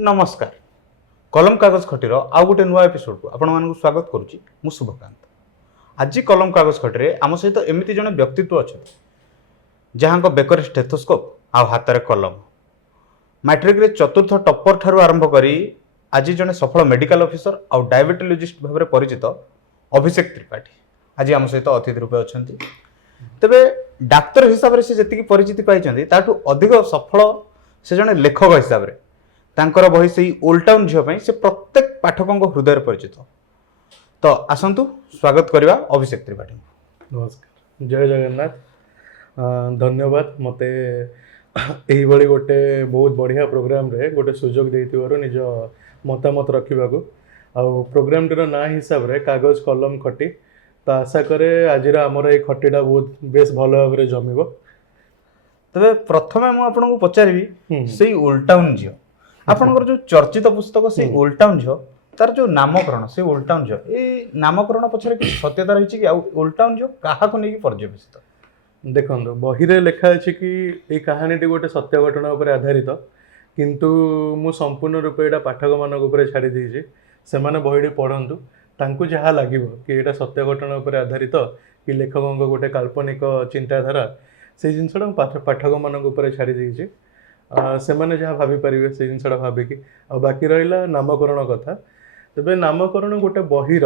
नमस्कार कलम कागज खटीर आउ गोटे नुआ एपिसोड को आपण मानक स्वागत करुच्ची मु शुभकांत। आज कलम कागज खटी आम सहित एमती जड़े व्यक्तित्व अच्छा जहाँ बेकर स्टेथोस्कोप आ हाथ में कलम मैट्रिक रे चतुर्थ टप्पर ठारू आरंभ करी आज जड़े सफल मेडिकल ऑफिसर आउ डायबिटोलॉजिस्ट भाव में परिचित अभिषेक त्रिपाठी आज आम सहित अतिथि रूपे अच्छा। तेबे डाक्तर हिसाब से जी परिचिति पाई ताठू अधिक सफल से जड़े लेखक हिसाब से तांकर बही से ओल्ड टाउन झील से प्रत्येक पाठकों हृदय परिचित। तो आसतु स्वागत करवा अभिषेक त्रिपाठी। नमस्कार, जय जगन्नाथ। धन्यवाद मते यही भली गोटे बहुत बढ़िया प्रोग्राम रे गोटे सुजोग देइतिबारु निज मतामत रखिबाकू आउ प्रोग्राम टीर ना हिसाब रे कागज कलम खटी। तो आशा करे आज आमर ये खटीटा बहुत बेस भल भाव में जमिब। तबे प्रथमे मु आपनको पचारिबी सेई ओल्ड टाउन झील आपनकर जो चर्चित पुस्तक से ओल्ड टाउन झील तार जो नामकरण से ओल्ड टाउन झील ए नामकरण पछरे कि सत्यता रही कि ओल्ड टाउन झील काहा को नेकी पर्यवेसित। देखो बही रे लिखा अछि कि ए कहानीटी गोटे सत्य घटना उपर आधारित किंतु मु संपूर्ण रूपे एटा पाठक मानक उपर छाड़ी देछि से माने बहीटी पढंतु तांकु जहा लागिबो कि एटा सत्य घटना उपर आधारित कि लेखकों गोटे काल्पनिक चिंताधारा से जिनसटा पाठक मानक उपर छाड़ी देछि से माने जहाँ भाभी पारे से जिनसा भाविकी आ बाकी रहा नामकरण कथा। तेबे नामकरण गोटे बहीर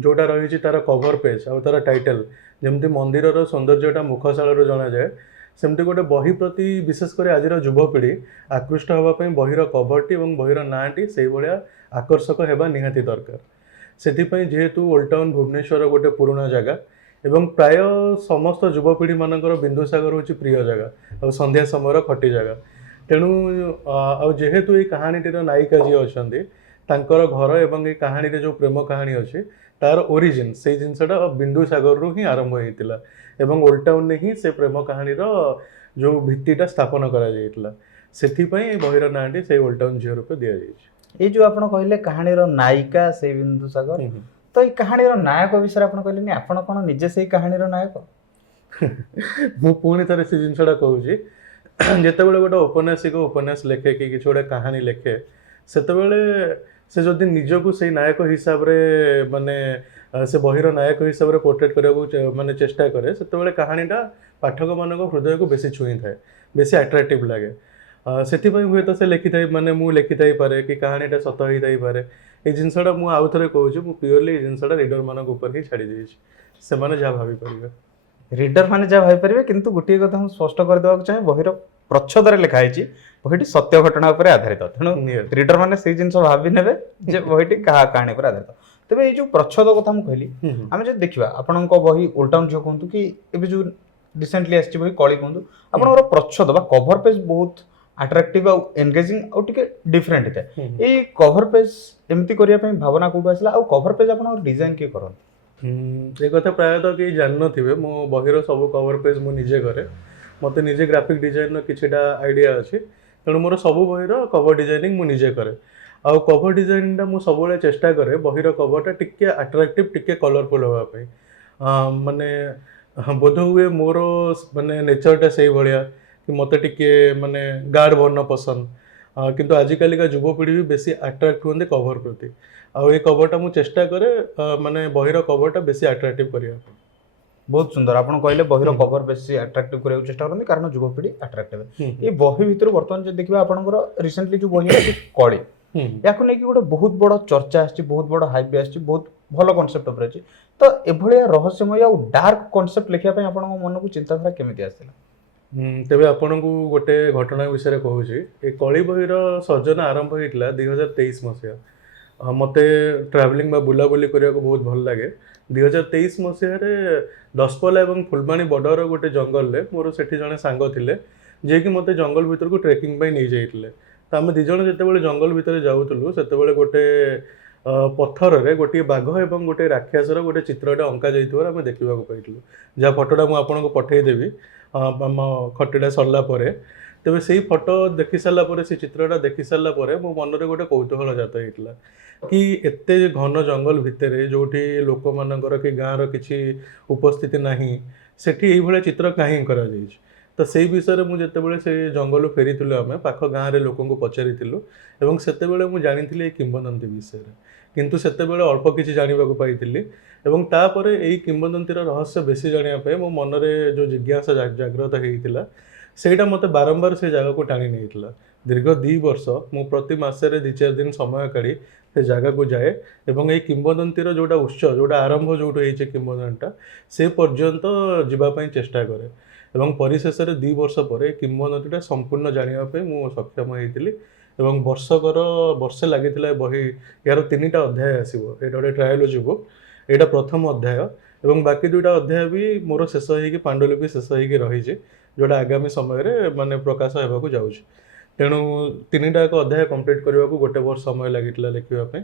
जोटा रही तार कवर पेज आ तार टाइटल जमती मंदिर सौंदर्यटा मुखशाल जना जाए सेमती गोटे बही प्रति विशेषकर आज युवपीढ़ी आकृष्ट होगापी बहीर कवरटी और बहीर नाँटी से भाया आकर्षक होगा निहाती दरकार। से जेहेतु ओल्ड टाउन भुवनेश्वर गोटे पुराना जगह एवं प्राय समस्त युवपीढ़ी मानकर बिंदुसागर हूँ प्रिय जगह और संध्या समय खटी जगह तेणु जेहेतु ये कहानीटीर नायिका जी अच्छा तांकर घर एवं ये कहानी जो प्रेम कहानी अच्छी तार ओरिजिन से जिनसा बिंदुसागर रु ही आरंभ होता एवं ओल्ड टाउन ने ही से प्रेम कहानी जो भित्तिटा स्थापन करा से बहीर नाँटी से ओल्ड टाउन झील रूप दि जाए। ये जो आप कहले कहानीर नायिका से बिंदुसागर तो ये कहानीर नायक विषय आप कहले आपण कौन निजे से कहानीर नायक मु पुणी थे से जिनसा कहूँ जिते गोटे औपन्यासिक उपन्यास लेखे कि किसी गोटे कहानी लेखे से से जदि निजक से नायक हिसाब रे माने से बहीर नायक हिसाब रे पोर्ट्रेट करने माने चेष्टा करे से कहानीटा पाठक मान हृदय को बेसी छुई थाए बेसी अट्राक्टिव लगे से हे तो से लिखि थाई माने मु लिखि थाई पारे कि कहानीटा सत होई थाई पारे ये जिनसा मु आउ थे कहूँ मु प्योरली जिनसा रीडर मान ऊपर ही छाड़ी देछि से माने जा भाभी पारे रीडर माने जा भाई पारे किंतु गोटे कथा हम स्पष्ट कर देबाक चाहे बहीर प्रच्छदरे लिखा है बहीटी सत्य घटना पर आधारित तेणु रीडर माने से जिनस भावी नेबे जे बहीटी कहा कहानी पर आधारित। तेबे ये जो प्रच्छद कथा मु कहली आमे जे देखिबा आपनक बही ओल्ड टाउन झील कहंतु कि एबे जो रिसेंटली आछि बही कळी कहंतु आपनकर प्रच्छद बा कवर पेज बहुत अट्रैक्टिव आ एंगेजिंग आ टिके डिफरेंट है ए कवर पेज एमती करिया पई भावना कोड आसला आ कवर पेज आपन डिजाइन के करन ये कथा प्रायतः कहीं जान थे मो बहीर सब कवर पेज मु निजे करे मत निजे ग्राफिक डिजाइन किछटा आइडिया अच्छी तेणु मोर सब बहीर कवर डिजाइनिंग मु निजे करे आ कवर डिजाइनटा मु सब चेष्टा करे बहीर कवरटा टिके अट्रैक्टिव टिके कलरफुल होगापी माने बोध हुए मोर माने नेचरटा से भाया कि मत टिके माने गाढ़ वर्ण पसंद किंतु आजिकालिका युवपीढ़ी भी बेसी अट्राक्ट होते कवर प्रति आउ ये कवरटा मु चेष्टा करे माने बहीर कवरटा बेसी अट्राक्टिव करिया। बहुत सुंदर आप कहले बहीर कवर बेसी अट्राक्टिव करने चेष्टा करते कारण युवपीढ़ी अट्राक्टिव ये बही भितर बर्तमान जो देखिए आपंकर रिसेंटली जो बही है कली या गोटे बहुत बड़ चर्चा आछि बहुत बड़ हाइप आछि बहुत भल कॉन्सेप्ट उपर अछि तो एभलिया रहस्यमय और डार्क कॉन्सेप्ट लिखिया पय आपन मन को चिंताधारा केमिति आसिला। तेबे आपन को गोटे घटना विषय कहूँ ये कली बहीर सर्जन आरंभ होता 2023 मसीहा मते ट्रावेलिंग बुलाबुली करने को बहुत भल लगे 2023 मसीह दशपल्ला और फुलबाणी बॉर्डर गोटे जंगल में मोर से जड़े सांग थे जे कि मते जंगल भीतर को ट्रेकिंग नहीं जाइए तो आम दिज जिते जंगल भितर जाऊँ से गोटे पत्थर रे गोटे बाघ और गोटे राक्षसर गोटे चित्रटा अंका जाइए आम देखा पाइलु जहाँ फटोटा मुझे पठेदेवी आम खटीटा सरला तेबे से फोटो देखि सारा पर से चित्रटा देखि सारा पर मो मन में गोटे कौतूहल जात होता कि एते घन जंगल भितर जोठी लोक मानकर कि गाँव किसी उपस्थिति नहीं सेठी एई भलिया चित्र कहीं करा जाइछ ତ ସେଇ ବିଷୟରେ ମୁଁ ଯେତେବେଳେ ସେ ଜଙ୍ଗଲରୁ ଫେରିଥିଲୁ ଆମେ ପାଖ ଗାଁରେ ଲୋକଙ୍କୁ ପଚାରିଥିଲୁ ଏବଂ ସେତେବେଳେ ମୁଁ ଜାଣିଥିଲି ଏଇ କିମ୍ବଦନ୍ତୀ ବିଷୟରେ, କିନ୍ତୁ ସେତେବେଳେ ଅଳ୍ପ କିଛି ଜାଣିବାକୁ ପାଇଥିଲି ଏବଂ ତାପରେ ଏଇ କିମ୍ବଦନ୍ତୀର ରହସ୍ୟ ବେଶୀ ଜାଣିବା ପାଇଁ ମୋ ମନରେ ଯେଉଁ ଜିଜ୍ଞାସା ଜାଗ୍ରତ ହେଇଥିଲା ସେଇଟା ମୋତେ ବାରମ୍ବାର ସେ ଜାଗାକୁ ଟାଣି ନେଇଥିଲା। ଦୀର୍ଘ 2 ବର୍ଷ ମୁଁ ପ୍ରତି ମାସରେ 2-4 ଦିନ ସମୟ କାଢ଼ି ସେ ଜାଗାକୁ ଯାଏ ଏବଂ ଏଇ କିମ୍ବଦନ୍ତୀର ଯେଉଁଟା ଉତ୍ସ, ଯେଉଁଟା ଆରମ୍ଭ ଯେଉଁଠୁ ହେଇଛି କିମ୍ବଦନ୍ତୀଟା, ସେ ପର୍ଯ୍ୟନ୍ତ ଯିବା ପାଇଁ ଚେଷ୍ଟା କରେ ଏବଂ ପରିଶେଷରେ 2 ବର୍ଷ ପରେ କିମ୍ବଦନ୍ତୀଟା ସମ୍ପୂର୍ଣ୍ଣ ଜାଣିବା ପାଇଁ ମୁଁ ସକ୍ଷମ ହେଇଥିଲି ଏବଂ ବର୍ଷେ ଲାଗିଥିଲା ଏ ବହି। ଏହାର 3ଟା ଅଧ୍ୟାୟ ଆସିବ, ଏଇଟା ଗୋଟେ ଟ୍ରାୟୋଲୋଜି ବୁକ୍, ଏଇଟା ପ୍ରଥମ ଅଧ୍ୟାୟ ଏବଂ ବାକି 2ଟା ଅଧ୍ୟାୟ ବି ମୋର ଶେଷ ହେଇକି ପାଣ୍ଡୁଲିପି ଶେଷ ହେଇକି ରହିଛି, ଯେଉଁଟା ଆଗାମୀ ସମୟରେ ମାନେ ପ୍ରକାଶ ହେବାକୁ ଯାଉଛି। ତେଣୁ 3ଟା ଅଧ୍ୟାୟ କମ୍ପ୍ଲିଟ୍ କରିବାକୁ 1 ବର୍ଷ ସମୟ ଲାଗିଥିଲା ଲେଖିବା ପାଇଁ,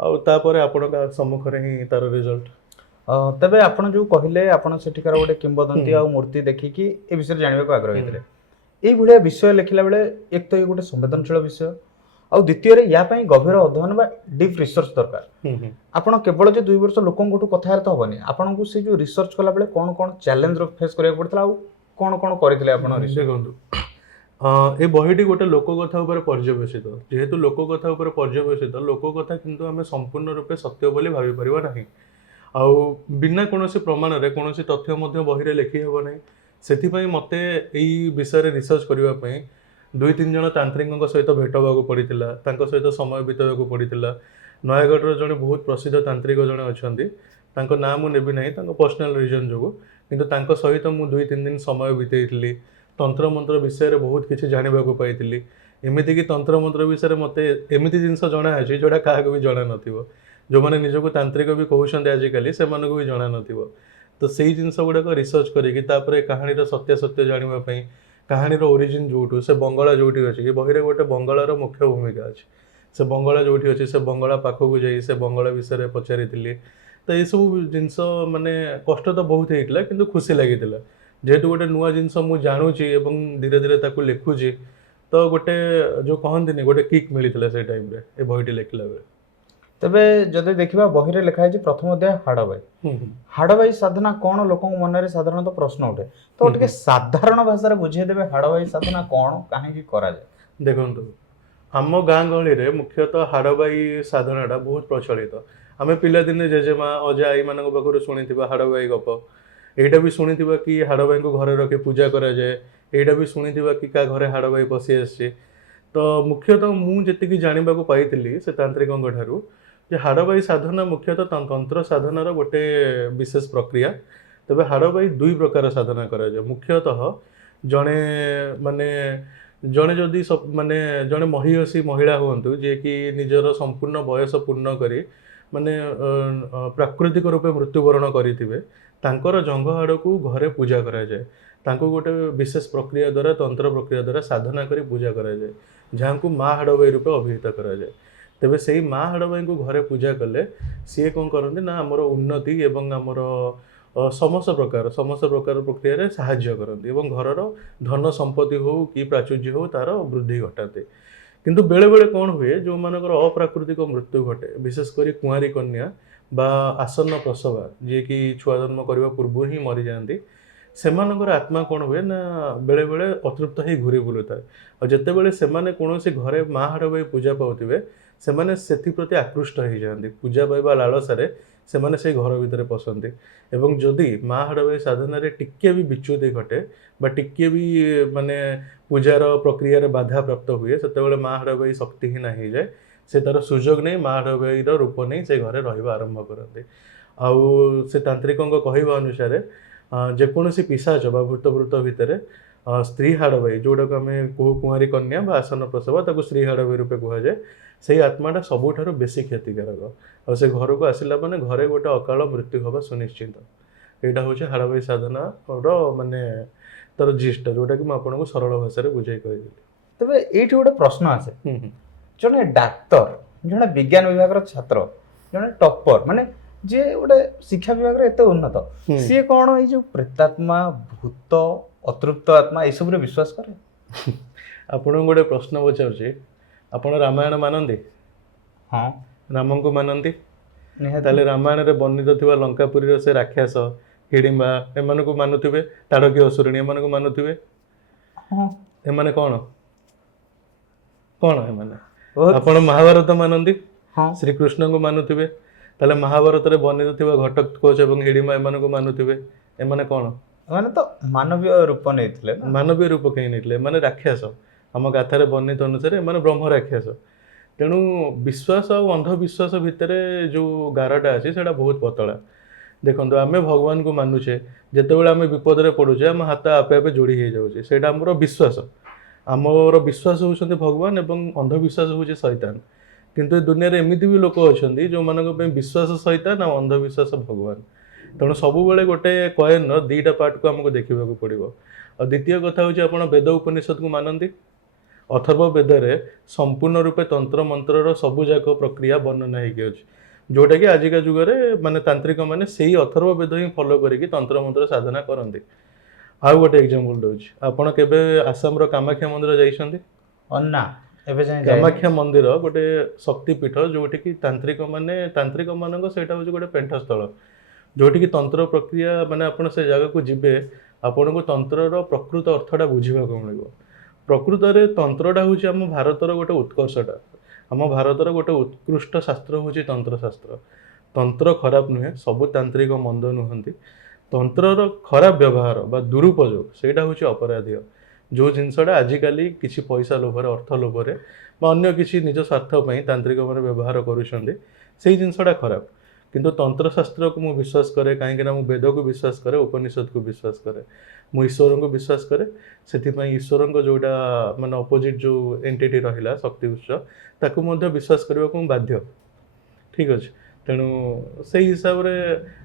ଆଉ ତାପରେ ଆପଣଙ୍କ ସମ୍ମୁଖରେ ହିଁ ତାର ରେଜଲ୍ଟ। ତେବେ ଆପଣ ଯେଉଁ କହିଲେ ଆପଣ ସେଠିକାର ଗୋଟେ କିମ୍ବଦନ୍ତୀ ଆଉ ମୂର୍ତ୍ତି ଦେଖିକି ଏ ବିଷୟରେ ଜାଣିବାକୁ ଆଗ୍ରହୀ ଥିଲେ, ଏଇଭଳିଆ ବିଷୟ ଲେଖିଲା ବେଳେ ଏକ ତ ଏ ଗୋଟେ ସମ୍ବେଦନଶୀଳ ବିଷୟ, ଆଉ ଦ୍ୱିତୀୟରେ ୟା ପାଇଁ ଗଭୀର ଅଧ୍ୟୟନ ବା ଡିପ୍ ରିସର୍ଚ୍ଚ ଦରକାର। ଆପଣ କେବଳ ଯେ 2 ବର୍ଷ ଲୋକଙ୍କଠୁ କଥାବାର୍ତ୍ତା ହେବନି, ଆପଣଙ୍କୁ ସେ ଯେଉଁ ରିସର୍ଚ୍ଚ କଲାବେଳେ କ'ଣ କ'ଣ ଚ୍ୟାଲେଞ୍ଜର ଫେସ୍ କରିବାକୁ ପଡ଼ିଥିଲା ଆଉ କ'ଣ କ'ଣ କରିଥିଲେ ଆପଣ? ଦେଖନ୍ତୁ, ଏ ବହିଟି ଗୋଟେ ଲୋକକଥା ଉପରେ ପର୍ଯ୍ୟବେସିତ। ଯେହେତୁ ଲୋକକଥା ଉପରେ ପର୍ଯ୍ୟବେସିତ, ଲୋକକଥା କିନ୍ତୁ ଆମେ ସମ୍ପୂର୍ଣ୍ଣ ରୂପେ ସତ୍ୟ ବୋଲି ଭାବିପାରିବା ନାହିଁ, ଆଉ ବିନା କୌଣସି ପ୍ରମାଣରେ କୌଣସି ତଥ୍ୟ ମଧ୍ୟ ବହିରେ ଲେଖି ହେବ ନାହିଁ। ସେଥିପାଇଁ ମୋତେ ଏଇ ବିଷୟରେ ରିସର୍ଚ୍ଚ କରିବା ପାଇଁ 2-3 ଜଣ ତାନ୍ତ୍ରିକଙ୍କ ସହିତ ଭେଟ ହେବାକୁ ପଡ଼ିଥିଲା, ତାଙ୍କ ସହିତ ସମୟ ବିତାଇବାକୁ ପଡ଼ିଥିଲା। ନୟାଗଡ଼ର ଜଣେ ବହୁତ ପ୍ରସିଦ୍ଧ ତାନ୍ତ୍ରିକ ଜଣେ ଅଛନ୍ତି, ତାଙ୍କ ନାଁ ମୁଁ ନେବି ନାହିଁ ତାଙ୍କ ପର୍ସନାଲ ରିଜନ୍ ଯୋଗୁଁ, କିନ୍ତୁ ତାଙ୍କ ସହିତ ମୁଁ 2-3 ଦିନ ସମୟ ବିତେଇଥିଲି। ତନ୍ତ୍ରମନ୍ତ୍ର ବିଷୟରେ ବହୁତ କିଛି ଜାଣିବାକୁ ପାଇଥିଲି। ଏମିତିକି ତନ୍ତ୍ରମନ୍ତ୍ର ବିଷୟରେ ମୋତେ ଏମିତି ଜିନିଷ ଜଣା ଅଛି ଯେଉଁଟା କାହାକୁ ବି ଜଣା ନଥିବ। ଯେଉଁମାନେ ନିଜକୁ ତାନ୍ତ୍ରିକ ବି କହୁଛନ୍ତି ଆଜିକାଲି, ସେମାନଙ୍କୁ ବି ଜଣା ନଥିବ। ତ ସେଇ ଜିନିଷ ଗୁଡ଼ାକ ରିସର୍ଚ୍ଚ କରିକି ତାପରେ କାହାଣୀର ସତ୍ୟାସତ୍ୟ ଜାଣିବା ପାଇଁ, କାହାଣୀର ଓରିଜିନ୍ ଯେଉଁଠୁ, ସେ ବଙ୍ଗଳା ଯେଉଁଠି ଅଛି, ଏ ବହିରେ ଗୋଟେ ବଙ୍ଗଳାର ମୁଖ୍ୟ ଭୂମିକା ଅଛି। ସେ ବଙ୍ଗଳା ଯେଉଁଠି ଅଛି ସେ ବଙ୍ଗଳା ପାଖକୁ ଯାଇ ସେ ବଙ୍ଗଳା ବିଷୟରେ ପଚାରିଥିଲି। ତ ଏଇସବୁ ଜିନିଷ ମାନେ କଷ୍ଟ ତ ବହୁତ ହେଇଥିଲା, କିନ୍ତୁ ଖୁସି ଲାଗିଥିଲା। ଯେହେତୁ ଗୋଟେ ନୂଆ ଜିନିଷ ମୁଁ ଜାଣୁଛି ଏବଂ ଧୀରେ ଧୀରେ ତାକୁ ଲେଖୁଛି, ତ ଗୋଟେ ଯେଉଁ କହନ୍ତିନି ଗୋଟେ କିକ୍ ମିଳିଥିଲା ସେଇ ଟାଇମ୍ରେ ଏ ବହିଟି ଲେଖିଲା ବେଳେ। ତେବେ ଯଦି ଦେଖିବା ବହିରେ ଲେଖା ହେଇଛି ପ୍ରଥମ ଅଧ୍ୟାୟ ହାଡ଼ବାଇ। ହାଡ଼ବାଇ ସାଧନା କ'ଣ ଲୋକଙ୍କ ମନରେ ସାଧାରଣତଃ ପ୍ରଶ୍ନ ଉଠେ, ତ ଟିକେ ସାଧାରଣ ଭାଷାରେ ବୁଝେଇଦେବେ ହାଡ଼ବାଇ ସାଧନା କ'ଣ, କାହିଁକି କରାଯାଏ? ଦେଖନ୍ତୁ, ଆମ ଗାଁ ଗହଳିରେ ମୁଖ୍ୟତଃ ହାଡ଼ବାଇ ସାଧନାଟା ବହୁତ ପ୍ରଚଳିତ। ଆମେ ପିଲାଦିନେ ଜେଜେମା ଅଜା ଆଈମାନଙ୍କ ପାଖରୁ ଶୁଣିଥିବା ହାଡ଼ବାଇ ଗପ, ଏଇଟା ବି ଶୁଣିଥିବା କି ହାଡ଼ବାଇଙ୍କୁ ଘରେ ରଖି ପୂଜା କରାଯାଏ, ଏଇଟା ବି ଶୁଣିଥିବା କି କାହା ଘରେ ହାଡ଼ବାଇ ପଶି ଆସିଛି। ତ ମୁଖ୍ୟତଃ ମୁଁ ଯେତିକି ଜାଣିବାକୁ ପାଇଥିଲି ସେ ତାନ୍ତ୍ରିକଙ୍କ ଠାରୁ, ଯେ ହାଡ଼ବାଇ ସାଧନା ମୁଖ୍ୟତଃ ତନ୍ତ୍ର ସାଧନାର ଗୋଟେ ବିଶେଷ ପ୍ରକ୍ରିୟା। ତେବେ ହାଡ଼ବାଇ 2 ପ୍ରକାର ସାଧନା କରାଯାଏ। ମୁଖ୍ୟତଃ ଜଣେ ଯଦି ମାନେ ଜଣେ ମହିୟସୀ ମହିଳା ହୁଅନ୍ତୁ, ଯିଏକି ନିଜର ସମ୍ପୂର୍ଣ୍ଣ ବୟସ ପୂର୍ଣ୍ଣ କରି ମାନେ ପ୍ରାକୃତିକ ରୂପେ ମୃତ୍ୟୁବରଣ କରିଥିବେ, ତାଙ୍କର ଜଙ୍ଘ ହାଡ଼କୁ ଘରେ ପୂଜା କରାଯାଏ। ତାଙ୍କୁ ଗୋଟେ ବିଶେଷ ପ୍ରକ୍ରିୟା ଦ୍ୱାରା, ତନ୍ତ୍ର ପ୍ରକ୍ରିୟା ଦ୍ୱାରା ସାଧନା କରି ପୂଜା କରାଯାଏ, ଯାହାଙ୍କୁ ମା ହାଡ଼ବାଇ ରୂପେ ଅଭିହିତ କରାଯାଏ। ତେବେ ସେଇ ମା ହାଡ଼ବାଇଙ୍କୁ ଘରେ ପୂଜା କଲେ ସିଏ କ'ଣ କରନ୍ତି ନା ଆମର ଉନ୍ନତି ଏବଂ ଆମର ସମସ୍ତ ପ୍ରକାର ପ୍ରକ୍ରିୟାରେ ସାହାଯ୍ୟ କରନ୍ତି ଏବଂ ଘରର ଧନ ସମ୍ପତ୍ତି ହେଉ କି ପ୍ରାଚୁର୍ଯ୍ୟ ହେଉ ତାର ବୃଦ୍ଧି ଘଟାନ୍ତି। କିନ୍ତୁ ବେଳେବେଳେ କ'ଣ ହୁଏ, ଯେଉଁମାନଙ୍କର ଅପ୍ରାକୃତିକ ମୃତ୍ୟୁ ଘଟେ, ବିଶେଷ କରି କୁଆଁରୀ କନ୍ୟା ବା ଆସନ୍ନ ପ୍ରସବା, ଯିଏକି ଛୁଆ ଜନ୍ମ କରିବା ପୂର୍ବରୁ ହିଁ ମରିଯାଆନ୍ତି, ସେମାନଙ୍କର ଆତ୍ମା କ'ଣ ହୁଏ ନା ବେଳେବେଳେ ଅତୃପ୍ତ ହେଇ ଘୁରି ବୁଲୁଥାଏ। ଆଉ ଯେତେବେଳେ ସେମାନେ କୌଣସି ଘରେ ମା ହାଡ଼ବାଇ ପୂଜା ପାଉଥିବେ, ସେମାନେ ସେଥିପ୍ରତି ଆକୃଷ୍ଟ ହେଇଯାଆନ୍ତି। ପୂଜା ପାଇବା ଲାଳସାରେ ସେମାନେ ସେଇ ଘର ଭିତରେ ପଶନ୍ତି ଏବଂ ଯଦି ମା ହାଡ଼ବାଇ ସାଧନାରେ ଟିକିଏ ବି ବିଚ୍ୟୁତି ଘଟେ ବା ଟିକିଏ ବି ମାନେ ପୂଜାର ପ୍ରକ୍ରିୟାରେ ବାଧା ପ୍ରାପ୍ତ ହୁଏ, ସେତେବେଳେ ମା ହାଡ଼ବାଇ ଶକ୍ତିହୀନ ହେଇଯାଏ। ସେ ତାର ସୁଯୋଗ ନେଇ ମା ହାଡ଼ବାଇର ରୂପ ନେଇ ସେ ଘରେ ରହିବା ଆରମ୍ଭ କରନ୍ତି। ଆଉ ସେ ତାନ୍ତ୍ରିକଙ୍କ କହିବା ଅନୁସାରେ ଯେକୌଣସି ପିଶାଚ ବା ଭୂତପ୍ରେତ ଭିତରେ ସ୍ତ୍ରୀ ହାଡ଼ବାଇ, ଯେଉଁଟାକୁ ଆମେ କହୁ କୁଆଁରୀ କନ୍ୟା ବା ଆସନ୍ନ ପ୍ରସବ, ତାକୁ ସ୍ତ୍ରୀ ହାଡ଼ବାଇ ରୂପେ କୁହାଯାଏ, ସେଇ ଆତ୍ମାଟା ସବୁଠାରୁ ବେଶୀ କ୍ଷତିକାରକ। ଆଉ ସେ ଘରକୁ ଆସିଲା ମାନେ ଘରେ ଗୋଟେ ଅକାଳ ମୃତ୍ୟୁ ହେବା ସୁନିଶ୍ଚିତ। ଏଇଟା ହେଉଛି ହାଡ଼ବାଇ ସାଧନାର ମାନେ ତାର ଜିଷ୍ଟ, ଯେଉଁଟାକି ମୁଁ ଆପଣଙ୍କୁ ସରଳ ଭାଷାରେ ବୁଝାଇ କହିଦେଲି। ତେବେ ଏଇଠି ଗୋଟେ ପ୍ରଶ୍ନ ଆସେ, ଜଣେ ଡାକ୍ତର, ଜଣେ ବିଜ୍ଞାନ ବିଭାଗର ଛାତ୍ର, ଜଣେ ଟପର, ମାନେ ଯିଏ ଗୋଟେ ଶିକ୍ଷା ବିଭାଗରେ ଏତେ ଉନ୍ନତ, ସିଏ କ'ଣ ଏଇ ଯେଉଁ ପ୍ରେତାତ୍ମା, ଭୂତ, ଅତୃପ୍ତ ଆତ୍ମା ଏସବୁରେ ବିଶ୍ୱାସ କରେ? ଆପଣଙ୍କୁ ଗୋଟେ ପ୍ରଶ୍ନ ପଚାରୁଛି, ଆପଣ ରାମାୟଣ ମାନନ୍ତି? ହଁ। ରାମଙ୍କୁ ମାନନ୍ତି? ନିହାତି। ତାହେଲେ ରାମାୟଣରେ ବର୍ଣ୍ଣିତ ଥିବା ଲଙ୍କାପୁରୀର ସେ ରାକ୍ଷସ, ହିଡ଼ିମ୍ବା, ଏମାନଙ୍କୁ ମାନୁଥିବେ, ତାଡ଼କୀ ଅସୁରୁଣୀ ଏମାନଙ୍କୁ ମାନୁଥିବେ। ହଁ ଏମାନେ କ'ଣ କ'ଣ ଏମାନେ? ବହୁତ ଆପଣ ମହାଭାରତ ମାନନ୍ତି, ହଁ ଶ୍ରୀକୃଷ୍ଣଙ୍କୁ ମାନୁଥିବେ, ତାହେଲେ ମହାଭାରତରେ ବର୍ଣ୍ଣିତ ଥିବା ଘଟୋତ୍କୋଚ ଏବଂ ହିଡ଼ିମ୍ବା ଏମାନଙ୍କୁ ମାନୁଥିବେ। ଏମାନେ କ'ଣ? ଏମାନେ ତ ମାନବୀୟ ରୂପ ନେଇଥିଲେ ନା। ମାନବୀୟ ରୂପ କେହି ନେଇଥିଲେ, ଏମାନେ ରାକ୍ଷସ। ଆମ ଗାଥାରେ ବର୍ଣ୍ଣିତ ଅନୁସାରେ ଏମାନେ ବ୍ରହ୍ମ ରାକ୍ଷସ। ତେଣୁ ବିଶ୍ୱାସ ଆଉ ଅନ୍ଧବିଶ୍ୱାସ ଭିତରେ ଯେଉଁ ଗାରଟା ଅଛି ସେଇଟା ବହୁତ ପତଳା। ଦେଖନ୍ତୁ, ଆମେ ଭଗବାନଙ୍କୁ ମାନୁଛେ, ଯେତେବେଳେ ଆମେ ବିପଦରେ ପଡ଼ୁଛେ ଆମ ହାତ ଆପେ ଆପେ ଯୋଡ଼ି ହେଇଯାଉଛି, ସେଇଟା ଆମର ବିଶ୍ୱାସ। ଆମର ବିଶ୍ୱାସ ହେଉଛନ୍ତି ଭଗବାନ ଏବଂ ଅନ୍ଧବିଶ୍ୱାସ ହେଉଛି ଶୈତାନ। କିନ୍ତୁ ଏ ଦୁନିଆରେ ଏମିତି ବି ଲୋକ ଅଛନ୍ତି ଯେଉଁମାନଙ୍କ ପାଇଁ ବିଶ୍ୱାସ ଶୈତାନ ଆଉ ଅନ୍ଧବିଶ୍ୱାସ ଭଗବାନ। ତେଣୁ ସବୁବେଳେ ଗୋଟେ କଏନ୍ର ଦୁଇଟା ପାର୍ଟକୁ ଆମକୁ ଦେଖିବାକୁ ପଡ଼ିବ। ଆଉ ଦ୍ୱିତୀୟ କଥା ହେଉଛି, ଆପଣ ବେଦ ଉପନିଷଦକୁ ମାନନ୍ତି? ଅଥର୍ବ ବେଦରେ ସମ୍ପୂର୍ଣ୍ଣ ରୂପେ ତନ୍ତ୍ର ମନ୍ତ୍ରର ସବୁଯାକ ପ୍ରକ୍ରିୟା ବର୍ଣ୍ଣନା ହେଇକି ଅଛି, ଯେଉଁଟାକି ଆଜିକା ଯୁଗରେ ମାନେ ତାନ୍ତ୍ରିକମାନେ ସେଇ ଅଥର୍ବ ବେଦ ହିଁ ଫଲୋ କରିକି ତନ୍ତ୍ର ମନ୍ତ୍ର ସାଧନା କରନ୍ତି। ଆଉ ଗୋଟେ ଏକ୍ଜାମ୍ପଲ୍ ଦେଉଛି, ଆପଣ କେବେ ଆସାମର କାମାକ୍ଷା ମନ୍ଦିର ଯାଇଛନ୍ତି? ନା ଏବେ ଯାଏଁ ଯାଇନି। କାମାକ୍ଷା ମନ୍ଦିର ଗୋଟେ ଶକ୍ତିପୀଠ, ଯେଉଁଠିକି ତାନ୍ତ୍ରିକମାନଙ୍କ ସେଇଟା ହେଉଛି ଗୋଟେ ପେଣ୍ଠସ୍ଥଳ, ଯେଉଁଠିକି ତନ୍ତ୍ର ପ୍ରକ୍ରିୟା ମାନେ ଆପଣ ସେ ଜାଗାକୁ ଯିବେ, ଆପଣଙ୍କୁ ତନ୍ତ୍ରର ପ୍ରକୃତ ଅର୍ଥଟା ବୁଝିବାକୁ ମିଳିବ। ପ୍ରକୃତରେ ତନ୍ତ୍ରଟା ହେଉଛି ଆମ ଭାରତର ଗୋଟେ ଉତ୍କର୍ଷଟା। ଆମ ଭାରତର ଗୋଟେ ଉତ୍କୃଷ୍ଟ ଶାସ୍ତ୍ର ହେଉଛି ତନ୍ତ୍ରଶାସ୍ତ୍ର। ତନ୍ତ୍ର ଖରାପ ନୁହେଁ, ସବୁ ତାନ୍ତ୍ରିକ ମନ୍ଦ ନୁହନ୍ତି। ତନ୍ତ୍ରର ଖରାପ ବ୍ୟବହାର ବା ଦୁରୁପଯୋଗ ସେଇଟା ହେଉଛି ଅପରାଧୀୟ। ଯେଉଁ ଜିନିଷଟା ଆଜିକାଲି କିଛି ପଇସା ଲୋଭରେ, ଅର୍ଥ ଲୋଭରେ ବା ଅନ୍ୟ କିଛି ନିଜ ସ୍ୱାର୍ଥ ପାଇଁ ତାନ୍ତ୍ରିକମାନେ ବ୍ୟବହାର କରୁଛନ୍ତି, ସେଇ ଜିନିଷଟା ଖରାପ। କିନ୍ତୁ ତନ୍ତ୍ରଶାସ୍ତ୍ରକୁ ମୁଁ ବିଶ୍ୱାସ କରେ, କାହିଁକିନା ମୁଁ ବେଦକୁ ବିଶ୍ୱାସ କରେ, ଉପନିଷଦକୁ ବିଶ୍ୱାସ କରେ, ମୁଁ ଈଶ୍ୱରଙ୍କୁ ବିଶ୍ୱାସ କରେ। ସେଥିପାଇଁ ଈଶ୍ୱରଙ୍କ ଯେଉଁଟା ମାନେ ଅପୋଜିଟ୍ ଯେଉଁ ଏଣ୍ଟିଟି ରହିଲା ଶକ୍ତି ଉତ୍ସ, ତାକୁ ମଧ୍ୟ ବିଶ୍ୱାସ କରିବାକୁ ମୁଁ ବାଧ୍ୟ। ଠିକ୍ ଅଛି। ତେଣୁ ସେଇ ହିସାବରେ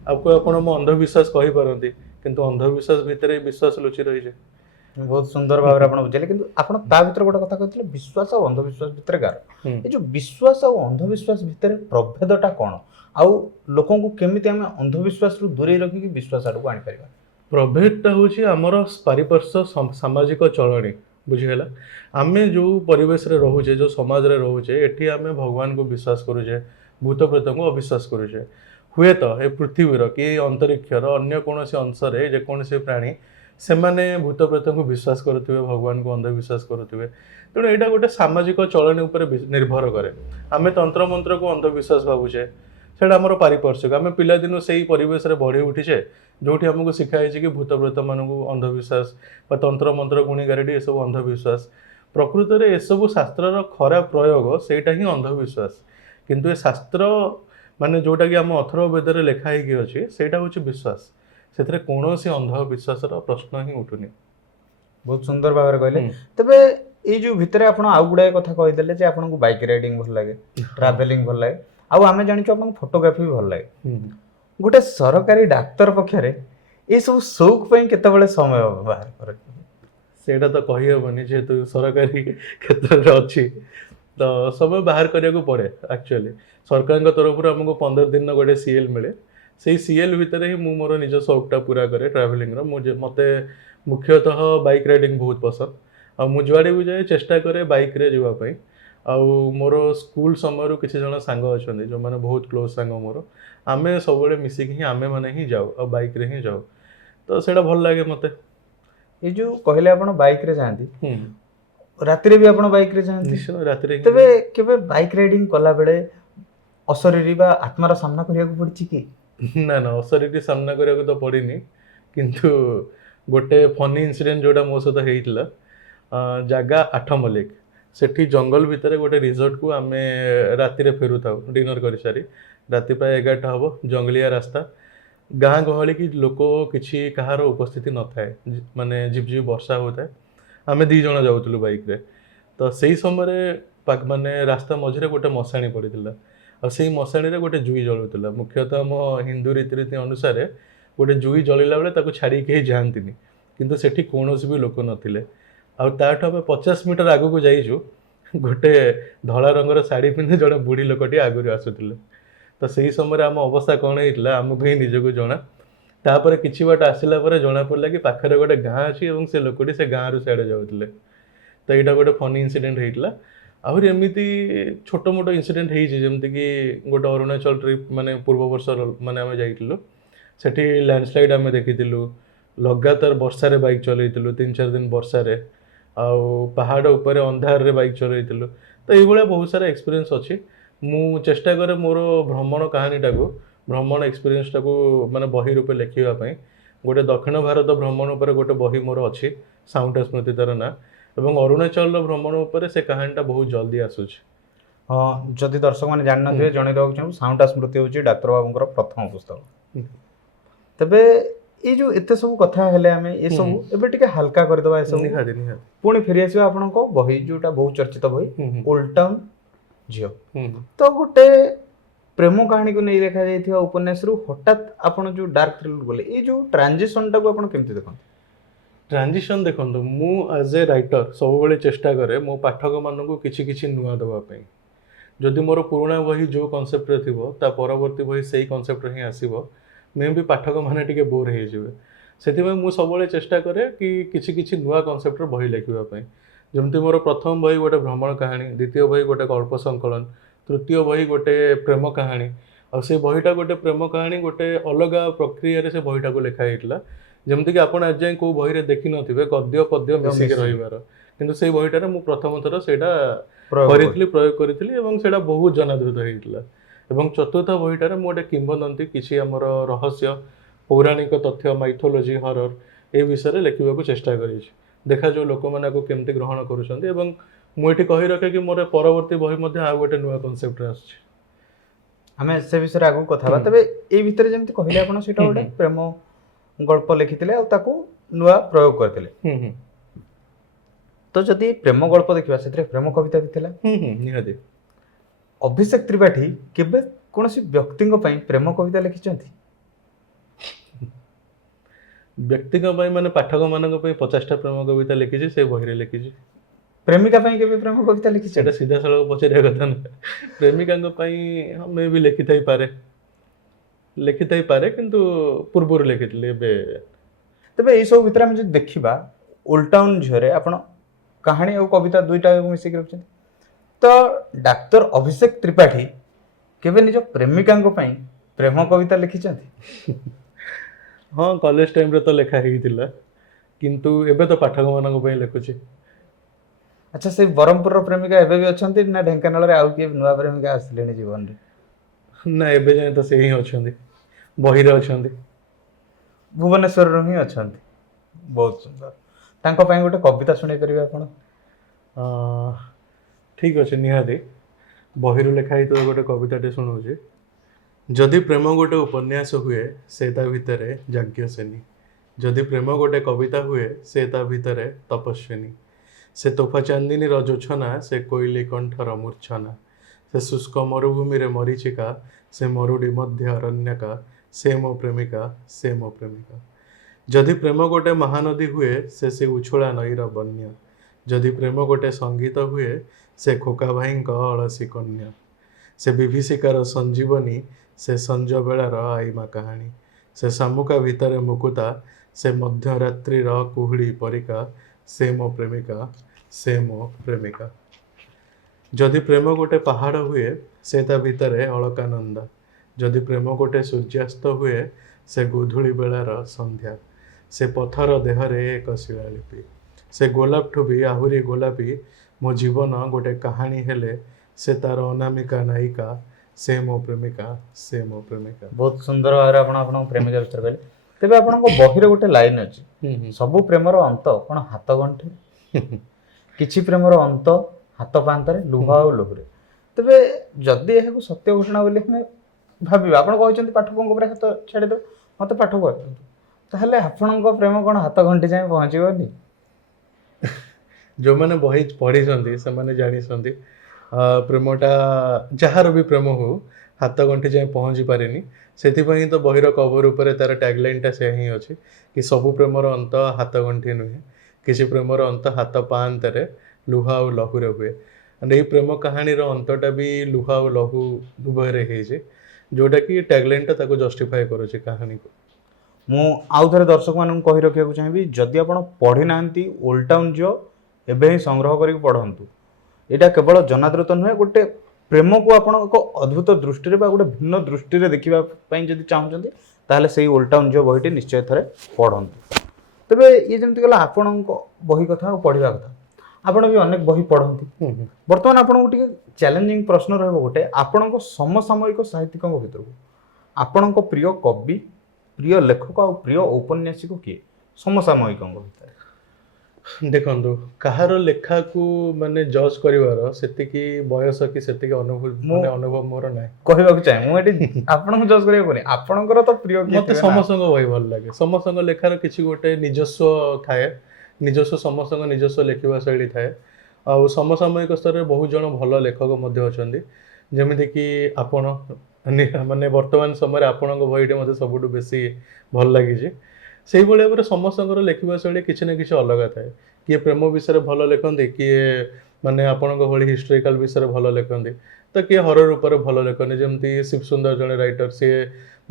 ଆପଣ ମୋ ଅନ୍ଧବିଶ୍ୱାସ କହିପାରନ୍ତି, କିନ୍ତୁ ଅନ୍ଧବିଶ୍ୱାସ ଭିତରେ ବିଶ୍ୱାସ ଲୁଚି ରହିଛି। ବହୁତ ସୁନ୍ଦର ଭାବରେ ଆପଣ ବୁଝେଇଲେ, କିନ୍ତୁ ଆପଣ ତା ଭିତରେ ଗୋଟେ କଥା କହିଥିଲେ, ବିଶ୍ୱାସ ଆଉ ଅନ୍ଧବିଶ୍ୱାସ ଭିତରେ ଗାର। ଏ ଯୋଉ ବିଶ୍ୱାସ ଆଉ ଅନ୍ଧବିଶ୍ୱାସ ଭିତରେ ପ୍ରଭେଦଟା କ'ଣ, ଆଉ ଲୋକଙ୍କୁ କେମିତି ଆମେ ଅନ୍ଧବିଶ୍ୱାସରୁ ଦୂରେଇ ରଖିକି ବିଶ୍ୱାସ ଆଡ଼କୁ ଆଣିପାରିବା? ପ୍ରଭେଦଟା ହେଉଛି ଆମର ପାରିପାର୍ଶ୍ୱ ସାମାଜିକ ଚଳଣି, ବୁଝିଗଲା। ଆମେ ଯେଉଁ ପରିବେଶରେ ରହୁଛେ, ଯେଉଁ ସମାଜରେ ରହୁଛେ, ଏଠି ଆମେ ଭଗବାନଙ୍କୁ ବିଶ୍ୱାସ କରୁଛେ, ଭୂତ ପ୍ରେତଙ୍କୁ ଅବିଶ୍ୱାସ କରୁଛେ। ହୁଏତ ଏ ପୃଥିବୀର କି ଅନ୍ତରିକ୍ଷର ଅନ୍ୟ କୌଣସି ଅଂଶରେ ଯେକୌଣସି ପ୍ରାଣୀ ସେମାନେ ଭୂତ ପ୍ରେତଙ୍କୁ ବିଶ୍ୱାସ କରୁଥିବେ, ଭଗବାନଙ୍କୁ ଅନ୍ଧବିଶ୍ୱାସ କରୁଥିବେ। ତେଣୁ ଏଇଟା ଗୋଟେ ସାମାଜିକ ଚଳଣି ଉପରେ ନିର୍ଭର କରେ। ଆମେ ତନ୍ତ୍ରମନ୍ତ୍ରକୁ ଅନ୍ଧବିଶ୍ୱାସ ଭାବୁଛେ, ସେଇଟା ଆମର ପାରିପାର୍ଶ୍ୱିକ। ଆମେ ପିଲାଦିନୁ ସେଇ ପରିବେଶରେ ବଢ଼ି ଉଠିଛେ, ଯେଉଁଠି ଆମକୁ ଶିଖା ହେଇଛି କି ଭୂତ ପ୍ରେତମାନଙ୍କୁ ଅନ୍ଧବିଶ୍ୱାସ ବା ତନ୍ତ୍ରମନ୍ତ୍ର ଗୁଣିଗାରେଡ଼ି ଏସବୁ ଅନ୍ଧବିଶ୍ୱାସ। ପ୍ରକୃତରେ ଏସବୁ ଶାସ୍ତ୍ରର ଖରାପ ପ୍ରୟୋଗ, ସେଇଟା ହିଁ ଅନ୍ଧବିଶ୍ୱାସ। କିନ୍ତୁ ଏ ଶାସ୍ତ୍ର ମାନେ ଯେଉଁଟାକି ଆମ ଅଥର୍ବ ବେଦରେ ଲେଖା ହେଇକି ଅଛି, ସେଇଟା ହେଉଛି ବିଶ୍ୱାସ। ସେଥିରେ କୌଣସି ଅନ୍ଧବିଶ୍ୱାସର ପ୍ରଶ୍ନ ହିଁ ଉଠୁନି। ବହୁତ ସୁନ୍ଦର ଭାବରେ କହିଲେ। ତେବେ ଏଇ ଯୋଉ ଭିତରେ ଆପଣ ଆଉ ଗୁଡ଼ାଏ କଥା କହିଦେଲେ ଯେ ଆପଣଙ୍କୁ ବାଇକ୍ ରାଇଡିଂ ଭଲ ଲାଗେ, ଟ୍ରାଭେଲିଂ ଭଲ ଲାଗେ, ଆଉ ଆମେ ଜାଣିଛୁ ଆପଣଙ୍କୁ ଫଟୋଗ୍ରାଫି ବି ଭଲ ଲାଗେ। ଗୋଟେ ସରକାରୀ ଡାକ୍ତର ପକ୍ଷରେ ଏସବୁ ସଉକ ପାଇଁ କେତେବେଳେ ସମୟ ବାହାର କରେ? ସେଇଟା ତ କହିହେବନି, ଯେହେତୁ ସରକାରୀ କ୍ଷେତ୍ରରେ ଅଛି, ତ ସମୟ ବାହାର କରିବାକୁ ପଡ଼େ। ଆକ୍ଚୁଆଲି ସରକାରଙ୍କ ତରଫରୁ ଆମକୁ 15 ଦିନର ଗୋଟେ ସିଏଲ୍ ମିଳେ। ସେଇ ସିଏଲ୍ ଭିତରେ ହିଁ ମୁଁ ମୋର ନିଜ ସଉକଟା ପୁରା କରେ ଟ୍ରାଭେଲିଂର। ମୋତେ ମୁଖ୍ୟତଃ ବାଇକ୍ ରାଇଡିଂ ବହୁତ ପସନ୍ଦ, ଆଉ ମୁଁ ଯୁଆଡ଼େ ବି ଯାଏ ଚେଷ୍ଟା କରେ ବାଇକ୍ରେ ଯିବା ପାଇଁ। ଆଉ ମୋର ସ୍କୁଲ ସମୟରୁ କିଛି ଜଣ ସାଙ୍ଗ ଅଛନ୍ତି ଯେଉଁମାନେ ବହୁତ କ୍ଲୋଜ୍ ସାଙ୍ଗ ମୋର, ଆମେ ସବୁବେଳେ ମିଶିକି ହିଁ ଆମେମାନେ ହିଁ ଯାଉ, ଆଉ ବାଇକ୍ରେ ହିଁ ଯାଉ। ତ ସେଇଟା ଭଲ ଲାଗେ ମୋତେ। ଏଇ ଯୋଉ କହିଲେ ଆପଣ ବାଇକ୍ରେ ଯାଆନ୍ତି, ରାତିରେ ବି ଆପଣ ବାଇକ୍ରେ ଯାଆନ୍ତି? ନିଶ୍ଚୟ, ରାତିରେ। ତେବେ କେବେ ବାଇକ୍ ରାଇଡିଂ କଲାବେଳେ ଅଶରୀରୀ ବା ଆତ୍ମାର ସାମ୍ନା କରିବାକୁ ପଡ଼ିଛି କି? ନା ନା, ଅଶରୀରୀ ସାମ୍ନା କରିବାକୁ ତ ପଡ଼ିନି, କିନ୍ତୁ ଗୋଟେ ଫନି ଇନସିଡେଣ୍ଟ ଯେଉଁଟା ମୋ ସହିତ ହେଇଥିଲା, ଜାଗା ଆଠମଲ୍ଲିକ, ସେଠି ଜଙ୍ଗଲ ଭିତରେ ଗୋଟେ ରିସୋର୍ଟକୁ ଆମେ ରାତିରେ ଫେରୁଥାଉ ଡିନର୍ କରିସାରି। ରାତି ପ୍ରାୟ 11ଟା ହେବ, ଜଙ୍ଗଲିଆ ରାସ୍ତା, ଗାଁ ଗହଳି କି ଲୋକ କିଛି କାହାର ଉପସ୍ଥିତି ନଥାଏ, ମାନେ ଝିପଝିପ ବର୍ଷା ହେଉଥାଏ। ଆମେ 2 ଜଣ ଯାଉଥିଲୁ ବାଇକ୍ରେ। ତ ସେଇ ସମୟରେ ମାନେ ରାସ୍ତା ମଝିରେ ଗୋଟେ ମଶାଣି ପଡ଼ିଥିଲା, ଆଉ ସେଇ ମଶାଣିରେ ଗୋଟେ ଜୁଇ ଜଳୁଥିଲା। ମୁଖ୍ୟତଃ ଆମ ହିନ୍ଦୁ ରୀତିନୀତି ଅନୁସାରେ ଗୋଟେ ଜୁଇ ଜଳିଲା ବେଳେ ତାକୁ ଛାଡ଼ିକି କେହି ଯାଆନ୍ତିନି, କିନ୍ତୁ ସେଠି କୌଣସି ବି ଲୋକ ନଥିଲେ। ଆଉ ତାଠୁ ଆମେ 50 ମିଟର ଆଗକୁ ଯାଇଛୁ, ଗୋଟେ ଧଳା ରଙ୍ଗର ଶାଢ଼ୀ ପିନ୍ଧି ଜଣେ ବୁଢ଼ୀ ଲୋକଟିଏ ଆଗରୁ ଆସୁଥିଲେ। ତ ସେଇ ସମୟରେ ଆମ ଅବସ୍ଥା କ'ଣ ହେଇଥିଲା ଆମକୁ ହିଁ ନିଜକୁ ଜଣା। ତାପରେ କିଛି ବାଟ ଆସିଲା ପରେ ଜଣାପଡ଼ିଲା କି ପାଖରେ ଗୋଟେ ଗାଁ ଅଛି ଏବଂ ସେ ଲୋକଟି ସେ ଗାଁରୁ ସିଆଡ଼େ ଯାଉଥିଲେ। ତ ଏଇଟା ଗୋଟେ ଫନି ଇନସିଡେଣ୍ଟ ହେଇଥିଲା। ଆହୁରି ଏମିତି ଛୋଟ ମୋଟ ଇନସିଡେଣ୍ଟ ହେଇଛି, ଯେମିତିକି ଗୋଟେ ଅରୁଣାଚଳ ଟ୍ରିପ୍ ମାନେ ପୂର୍ବ ବର୍ଷ ମାନେ ଆମେ ଯାଇଥିଲୁ, ସେଠି ଲ୍ୟାଣ୍ଡସ୍ଲାଇଡ୍ ଆମେ ଦେଖିଥିଲୁ। ଲଗାତାର ବର୍ଷାରେ ବାଇକ୍ ଚଲେଇଥିଲୁ, 3-4 ଦିନ ବର୍ଷାରେ। ଆଉ ପାହାଡ଼ ଉପରେ ଅନ୍ଧାରରେ ବାଇକ୍ ଚଲେଇଥିଲୁ। ତ ଏଇଭଳିଆ ବହୁତ ସାରା ଏକ୍ସପିରିଏନ୍ସ ଅଛି। ମୁଁ ଚେଷ୍ଟା କରେ ମୋର ଭ୍ରମଣ କାହାଣୀଟାକୁ, ଭ୍ରମଣ ଏକ୍ସପିରିଏନ୍ସଟାକୁ ମାନେ ବହି ରୂପେ ଲେଖିବା ପାଇଁ। ଗୋଟେ ଦକ୍ଷିଣ ଭାରତ ଭ୍ରମଣ ଉପରେ ଗୋଟେ ବହି ମୋର ଅଛି, ସାଉଁଟା ସ୍ମୃତି ତାର ନାଁ, ଏବଂ ଅରୁଣାଚଳର ଭ୍ରମଣ ଉପରେ ସେ କାହାଣୀଟା ବହୁତ ଜଲ୍ଦି ଆସୁଛି। ହଁ, ଯଦି ଦର୍ଶକମାନେ ଜାଣିନଥିବେ ଜଣେଇଦେବାକୁ ଚାହୁଁ, ସାଉଁଟା ସ୍ମୃତି ହେଉଛି ଡାକ୍ତର ବାବୁଙ୍କର ପ୍ରଥମ ପୁସ୍ତକ। ତେବେ ଏଇ ଯୋଉ ଏତେ ସବୁ କଥା ହେଲେ ଆମେ ଏସବୁ ଏବେ ଟିକେ ହାଲକା କରିଦେବା ଏସବୁ, ନିହାତି ନିହାତି। ପୁଣି ଫେରିଆସିବା ଆପଣଙ୍କ ବହି ଯୋଉଟା ବହୁ ଚର୍ଚ୍ଚିତ ବହି ଓଲ୍ଡ ଟାଉନ୍ ଝିଅ। ତ ଗୋଟେ ପ୍ରେମ କାହାଣୀକୁ ନେଇ ଲେଖାଯାଇଥିବା ଉପନ୍ୟାସରୁ ହଠାତ୍ ଆପଣ ଯୋଉ ଡାର୍କ ଥ୍ରିଲର ଗଲେ, ଏଇ ଯୋଉ ଟ୍ରାନଜିସନଟାକୁ ଆପଣ କେମିତି ଦେଖନ୍ତି? ଟ୍ରାନଜିସନ୍ ଦେଖନ୍ତୁ, ମୁଁ ଆଜ୍ ଏ ରାଇଟର ସବୁବେଳେ ଚେଷ୍ଟା କରେ ମୋ ପାଠକମାନଙ୍କୁ କିଛି କିଛି ନୂଆ ଦେବା ପାଇଁ। ଯଦି ମୋର ପୁରୁଣା ବହି ଯେଉଁ କନସେପ୍ଟରେ ଥିବ, ତା ପରବର୍ତ୍ତୀ ବହି ସେଇ କନସେପ୍ଟରେ ହିଁ ଆସିବ, ମେ ବି ପାଠକମାନେ ଟିକେ ବୋର୍ ହେଇଯିବେ। ସେଥିପାଇଁ ମୁଁ ସବୁବେଳେ ଚେଷ୍ଟା କରେ କି କିଛି କିଛି ନୂଆ କନସେପ୍ଟର ବହି ଲେଖିବା ପାଇଁ। ଯେମିତି ମୋର ପ୍ରଥମ ବହି ଗୋଟେ ଭ୍ରମଣ କାହାଣୀ, ଦ୍ୱିତୀୟ ବହି ଗୋଟେ ଗଳ୍ପ ସଂକଳନ, ତୃତୀୟ ବହି ଗୋଟେ ପ୍ରେମ କାହାଣୀ। ଆଉ ସେ ବହିଟା ଗୋଟେ ପ୍ରେମ କାହାଣୀ ଗୋଟେ ଅଲଗା ପ୍ରକ୍ରିୟାରେ ସେ ବହିଟାକୁ ଲେଖା ହେଇଥିଲା। ଯେମିତିକି ଆପଣ ଆଜି ଯାଏଁ କେଉଁ ବହିରେ ଦେଖିନଥିବେ ଗଦ୍ୟ ପଦ୍ୟ ମିଶିକି ରହିବାର, କିନ୍ତୁ ସେଇ ବହିଟାରେ ମୁଁ ପ୍ରଥମ ଥର ସେଇଟା ପ୍ରୟୋଗ କରିଥିଲି ଏବଂ ସେଇଟା ବହୁତ ଜନାଦୃତ ହେଇଥିଲା। ଏବଂ ଚତୁର୍ଥ ବହିଟାରେ ମୁଁ ଗୋଟେ କିମ୍ବଦନ୍ତୀ, କିଛି ଆମର ରହସ୍ୟ, ପୌରାଣିକ ତଥ୍ୟ, ମାଇଥୋଲୋଜି, ହରର ଏ ବିଷୟରେ ଲେଖିବାକୁ ଚେଷ୍ଟା କରିଛି। ଦେଖାଯାଉ ଲୋକମାନେ ଆକୁ କେମିତି ଗ୍ରହଣ କରୁଛନ୍ତି। ଏବଂ ମୁଁ ଏଠି କହି ରଖେ କି ମୋର ପରବର୍ତ୍ତୀ ବହି ମଧ୍ୟ ଆଉ ଗୋଟେ ନୂଆ କନସେପ୍ଟରେ ଆସୁଛି। ଆମେ ସେ ବିଷୟରେ ଆଗକୁ କଥା ହେବା। ତେବେ ଏଇ ଭିତରେ ଯେମିତି କହିଲେ ଆପଣ, ସେଇଟା ଗୋଟେ ପ୍ରେମ ଗଳ୍ପ ଲେଖିଥିଲେ ଆଉ ତାକୁ ନୂଆ ପ୍ରୟୋଗ କରିଥିଲେ। ତ ଯଦି ପ୍ରେମ ଗଳ୍ପ ଦେଖିବା, ସେଥିରେ ପ୍ରେମ କବିତା ବି ଥିଲା। ନିହାତି। ଅଭିଷେକ ତ୍ରିପାଠୀ କେବେ କୌଣସି ବ୍ୟକ୍ତିଙ୍କ ପାଇଁ ପ୍ରେମ କବିତା ଲେଖିଛନ୍ତି? ବ୍ୟକ୍ତିଙ୍କ ପାଇଁ ମାନେ ପାଠକମାନଙ୍କ ପାଇଁ 50ଟା ପ୍ରେମ କବିତା ଲେଖିଛି, ସେ ବହିରେ ଲେଖିଛି। ପ୍ରେମିକା ପାଇଁ କେବେ ପ୍ରେମ କବିତା ଲେଖିଛି? ସେଇଟା ସିଧାସଳଖ ପଚାରିବା କଥା ନୁହେଁ। ପ୍ରେମିକାଙ୍କ ପାଇଁ ମେ ବି ଲେଖିଥାଇପାରେ, କିନ୍ତୁ ପୂର୍ବରୁ ଲେଖିଥିଲି, ଏବେ। ତେବେ ଏଇସବୁ ଭିତରେ ଆମେ ଯଦି ଦେଖିବା, ଓଲ୍ଡ ଟାଉନ୍ ଝିଅରେ ଆପଣ କାହାଣୀ ଆଉ କବିତା ଦୁଇଟାକୁ ମିଶିକି ରଖିଛନ୍ତି। ତ ଡାକ୍ତର ଅଭିଷେକ ତ୍ରିପାଠୀ କେବେ ନିଜ ପ୍ରେମିକାଙ୍କ ପାଇଁ ପ୍ରେମ କବିତା ଲେଖିଛନ୍ତି? ହଁ, କଲେଜ ଟାଇମରେ ତ ଲେଖା ହେଇଥିଲା, କିନ୍ତୁ ଏବେ ତ ପାଠକମାନଙ୍କ ପାଇଁ ଲେଖୁଛି। ଆଚ୍ଛା, ସେଇ ବ୍ରହ୍ମପୁରର ପ୍ରେମିକା ଏବେ ବି ଅଛନ୍ତି ନା ଢେଙ୍କାନାଳରେ ଆଉ କିଏ ନୂଆ ପ୍ରେମିକା ଆସିଲେଣି ଜୀବନରେ? ନା, ଏବେ ଯାଏଁ ତ ସେ ହିଁ ଅଛନ୍ତି, ବହିରେ ଅଛନ୍ତି। ଭୁବନେଶ୍ୱରରୁ ହିଁ ଅଛନ୍ତି। ବହୁତ ସୁନ୍ଦର। ତାଙ୍କ ପାଇଁ ଗୋଟେ କବିତା ଶୁଣେଇ ପାରିବେ ଆପଣ? ଠିକ୍ ଅଛି, ନିହାତି। ବହିରୁ ଲେଖା ହେଇଥିବା ଗୋଟେ କବିତାଟେ ଶୁଣାଉଛି। ଯଦି ପ୍ରେମ ଗୋଟେ ଉପନ୍ୟାସ ହୁଏ, ସେ ତା ଭିତରେ ଯାଜ୍ଞସେନୀ। ଯଦି ପ୍ରେମ ଗୋଟେ କବିତା ହୁଏ, ସେ ତା ଭିତରେ ତପସ୍ୱିନୀ। ସେ ତୋଫା ଚାନ୍ଦିନୀର ଜୋଛନା, ସେ କୋଇଲି କଣ୍ଠର ମୂର୍ଚ୍ଛନା। ସେ ଶୁଷ୍କ ମରୁଭୂମିରେ ମରିଚିକା, ସେ ମରୁଡ଼ି ମଧ୍ୟ ଅରଣ୍ୟକା। ସେ ମୋ ପ୍ରେମିକା, ସେ ମୋ ପ୍ରେମିକା। ଯଦି ପ୍ରେମ ଗୋଟେ ମହାନଦୀ ହୁଏ, ସେ ଉଛୁଳା ନଈର ବନ୍ୟା। ଯଦି ପ୍ରେମ ଗୋଟେ ସଙ୍ଗୀତ ହୁଏ, ସେ ଖୋକା ଭାଇଙ୍କ ଅଳସୀ କନ୍ୟା। ସେ ବିଭୀଷିକାର ସଞ୍ଜୀବନୀ, ସେ ସଞ୍ଜ ବେଳାର ଆଇମା କାହାଣୀ। ସେ ଶାମୁକା ଭିତରେ ମୁକୁତା, ସେ ମଧ୍ୟରାତ୍ରିର କୁହୁଡ଼ି ପରିକା। ସେ ମୋ ପ୍ରେମିକା, ସେ ମୋ ପ୍ରେମିକା। ଯଦି ପ୍ରେମ ଗୋଟେ ପାହାଡ଼ ହୁଏ, ସେ ତା ଭିତରେ ଅଳକାନନ୍ଦା। ଯଦି ପ୍ରେମ ଗୋଟେ ସୂର୍ଯ୍ୟାସ୍ତ ହୁଏ, ସେ ଗୋଧୂଳି ବେଳାର ସନ୍ଧ୍ୟା। ସେ ପଥର ଦେହରେ ଏକ ଶିଳାଲିପି, ସେ ଗୋଲାପଠୁ ବି ଆହୁରି ଗୋଲାପୀ। ମୋ ଜୀବନ ଗୋଟେ କାହାଣୀ ହେଲେ, ସେ ତାର ଅନାମିକା ନାୟିକା। ସେ ମୋ ପ୍ରେମିକା, ସେ ମୋ ପ୍ରେମିକା। ବହୁତ ସୁନ୍ଦର ଭାବରେ ଆପଣ ଆପଣଙ୍କ ପ୍ରେମିକା ବିଷୟରେ କହିଲେ। ତେବେ ଆପଣଙ୍କ ବହିରେ ଗୋଟେ ଲାଇନ୍ ଅଛି, ସବୁ ପ୍ରେମର ଅନ୍ତ କ'ଣ ହାତ ଗଣ୍ଠି? କିଛି ପ୍ରେମର ଅନ୍ତ ହାତ ପାହାନ୍ତାରେ, ଲୁହ ଆଉ ଲହୁରେ। ତେବେ ଯଦି ଏହାକୁ ସତ୍ୟ ଘଟଣା ବୋଲି ଆମେ ଭାବିବା, ଆପଣ କହିଛନ୍ତି ପାଠକଙ୍କ ଉପରେ ହାତ ଛାଡ଼ିଦେବେ, ମୋତେ ପାଠ କୁହନ୍ତୁ, ତାହେଲେ ଆପଣଙ୍କ ପ୍ରେମ କ'ଣ ହାତ ଗଣ୍ଠି ଯାଏଁ ପହଞ୍ଚିବନି? ଯେଉଁମାନେ ବହି ପଢ଼ିଛନ୍ତି ସେମାନେ ଜାଣିଛନ୍ତି, ପ୍ରେମଟା ଯାହାର ବି ପ୍ରେମ ହଉ ହାତ ଗଣ୍ଠି ଯାଏଁ ପହଞ୍ଚି ପାରିନି। ସେଥିପାଇଁ ତ ବହିର କଭର ଉପରେ ତାର ଟ୍ୟାଗଲାଇନ୍ଟା ସେ ହିଁ ଅଛି କି ସବୁ ପ୍ରେମର ଅନ୍ତ ହାତ ଗଣ୍ଠି ନୁହେଁ, କିଛି ପ୍ରେମର ଅନ୍ତ ହାତ ପାହାନ୍ତାରେ, ଲୁହ ଆଉ ଲହୁରେ ହୁଏ। ଏଇ ପ୍ରେମ କାହାଣୀର ଅନ୍ତଟା ବି ଲୁହ ଆଉ ଲହୁ ଉଭୟରେ ହେଇଛି, ଯେଉଁଟାକି ଟ୍ୟାଗଲାଇନ୍ଟା ତାକୁ ଜଷ୍ଟିଫାଏ କରୁଛି କାହାଣୀକୁ। ମୁଁ ଆଉ ଥରେ ଦର୍ଶକମାନଙ୍କୁ କହି ରଖିବାକୁ ଚାହିଁବି, ଯଦି ଆପଣ ପଢ଼ିନାହାନ୍ତି ଓଲ୍ଡ ଟାଉନ୍ ଝିଅ, ଏବେ ହିଁ ସଂଗ୍ରହ କରିକି ପଢ଼ନ୍ତୁ। ଏଇଟା କେବଳ ଜନାଦୃତ ନୁହେଁ, ଗୋଟେ ପ୍ରେମକୁ ଆପଣ ଏକ ଅଦ୍ଭୁତ ଦୃଷ୍ଟିରେ ବା ଗୋଟେ ଭିନ୍ନ ଦୃଷ୍ଟିରେ ଦେଖିବା ପାଇଁ ଯଦି ଚାହୁଁଛନ୍ତି, ତାହେଲେ ସେଇ ଓଲ୍ଡ ଟାଉନ୍ ଝିଅ ବହିଟି ନିଶ୍ଚୟ ଥରେ ପଢ଼ନ୍ତୁ। ତେବେ ଇଏ ଯେମିତି ଗଲା ଆପଣଙ୍କ ବହି କଥା ଆଉ ପଢ଼ିବା କଥା, ଆପଣ ବି ଅନେକ ବହି ପଢ଼ନ୍ତି। ବର୍ତ୍ତମାନ ଆପଣଙ୍କୁ ଟିକେ ଚ୍ୟାଲେଞ୍ଜିଂ ପ୍ରଶ୍ନ ରହିବ ଗୋଟେ, ଆପଣଙ୍କ ସମସାମୟିକ ସାହିତ୍ୟିକଙ୍କ ଭିତରକୁ ଆପଣଙ୍କ ପ୍ରିୟ କବି, ପ୍ରିୟ ଲେଖକ ଆଉ ପ୍ରିୟ ଔପନ୍ୟାସିକ କିଏ ସମସାମୟିକଙ୍କ ଭିତରେ? ଦେଖନ୍ତୁ, କାହାର ଲେଖାକୁ ମାନେ ଜଜ୍ କରିବାର ସେତିକି ବୟସ କି ସେତିକି ଅନୁଭବ ମୋର ନାହିଁ। କହିବାକୁ ଚାହେଁ ମୁଁ ଏଠି ଆପଣଙ୍କୁ ଜଜ୍ କରିବାକୁ ନାହିଁ, ଆପଣଙ୍କର ତ ପ୍ରିୟ କିଏ ମତେ ଥିବେ ନା? ସମସ୍ତଙ୍କ ବହି ଭଲ ଲାଗେ। ସମସ୍ତଙ୍କ ଲେଖାର କିଛି ଗୋଟେ ନିଜସ୍ୱ ଥାଏ, ସମସ୍ତଙ୍କ ନିଜସ୍ୱ ଲେଖିବା ଶୈଳୀ ଥାଏ। ଆଉ ସମସାମୟିକ ସ୍ତରରେ ବହୁତ ଜଣ ଭଲ ଲେଖକ ମଧ୍ୟ ଅଛନ୍ତି, ଯେମିତିକି ଆପଣ ମାନେ ବର୍ତ୍ତମାନ ସମୟରେ ଆପଣଙ୍କ ବହିଟି ମୋତେ ସବୁଠୁ ବେଶୀ ଭଲ ଲାଗିଛି। ସେଇଭଳି ଭାବରେ ସମସ୍ତଙ୍କର ଲେଖିବା ଶୈଳୀ କିଛି ନା କିଛି ଅଲଗା ଥାଏ। କିଏ ପ୍ରେମ ବିଷୟରେ ଭଲ ଲେଖନ୍ତି, କିଏ ମାନେ ଆପଣଙ୍କ ଭଳି ହିଷ୍ଟ୍ରିକାଲ ବିଷୟରେ ଭଲ ଲେଖନ୍ତି, ତ କିଏ ହରର ଉପରେ ଭଲ ଲେଖନ୍ତି। ଯେମିତି ଶିବ ସୁନ୍ଦର ଜଣେ ରାଇଟର, ସିଏ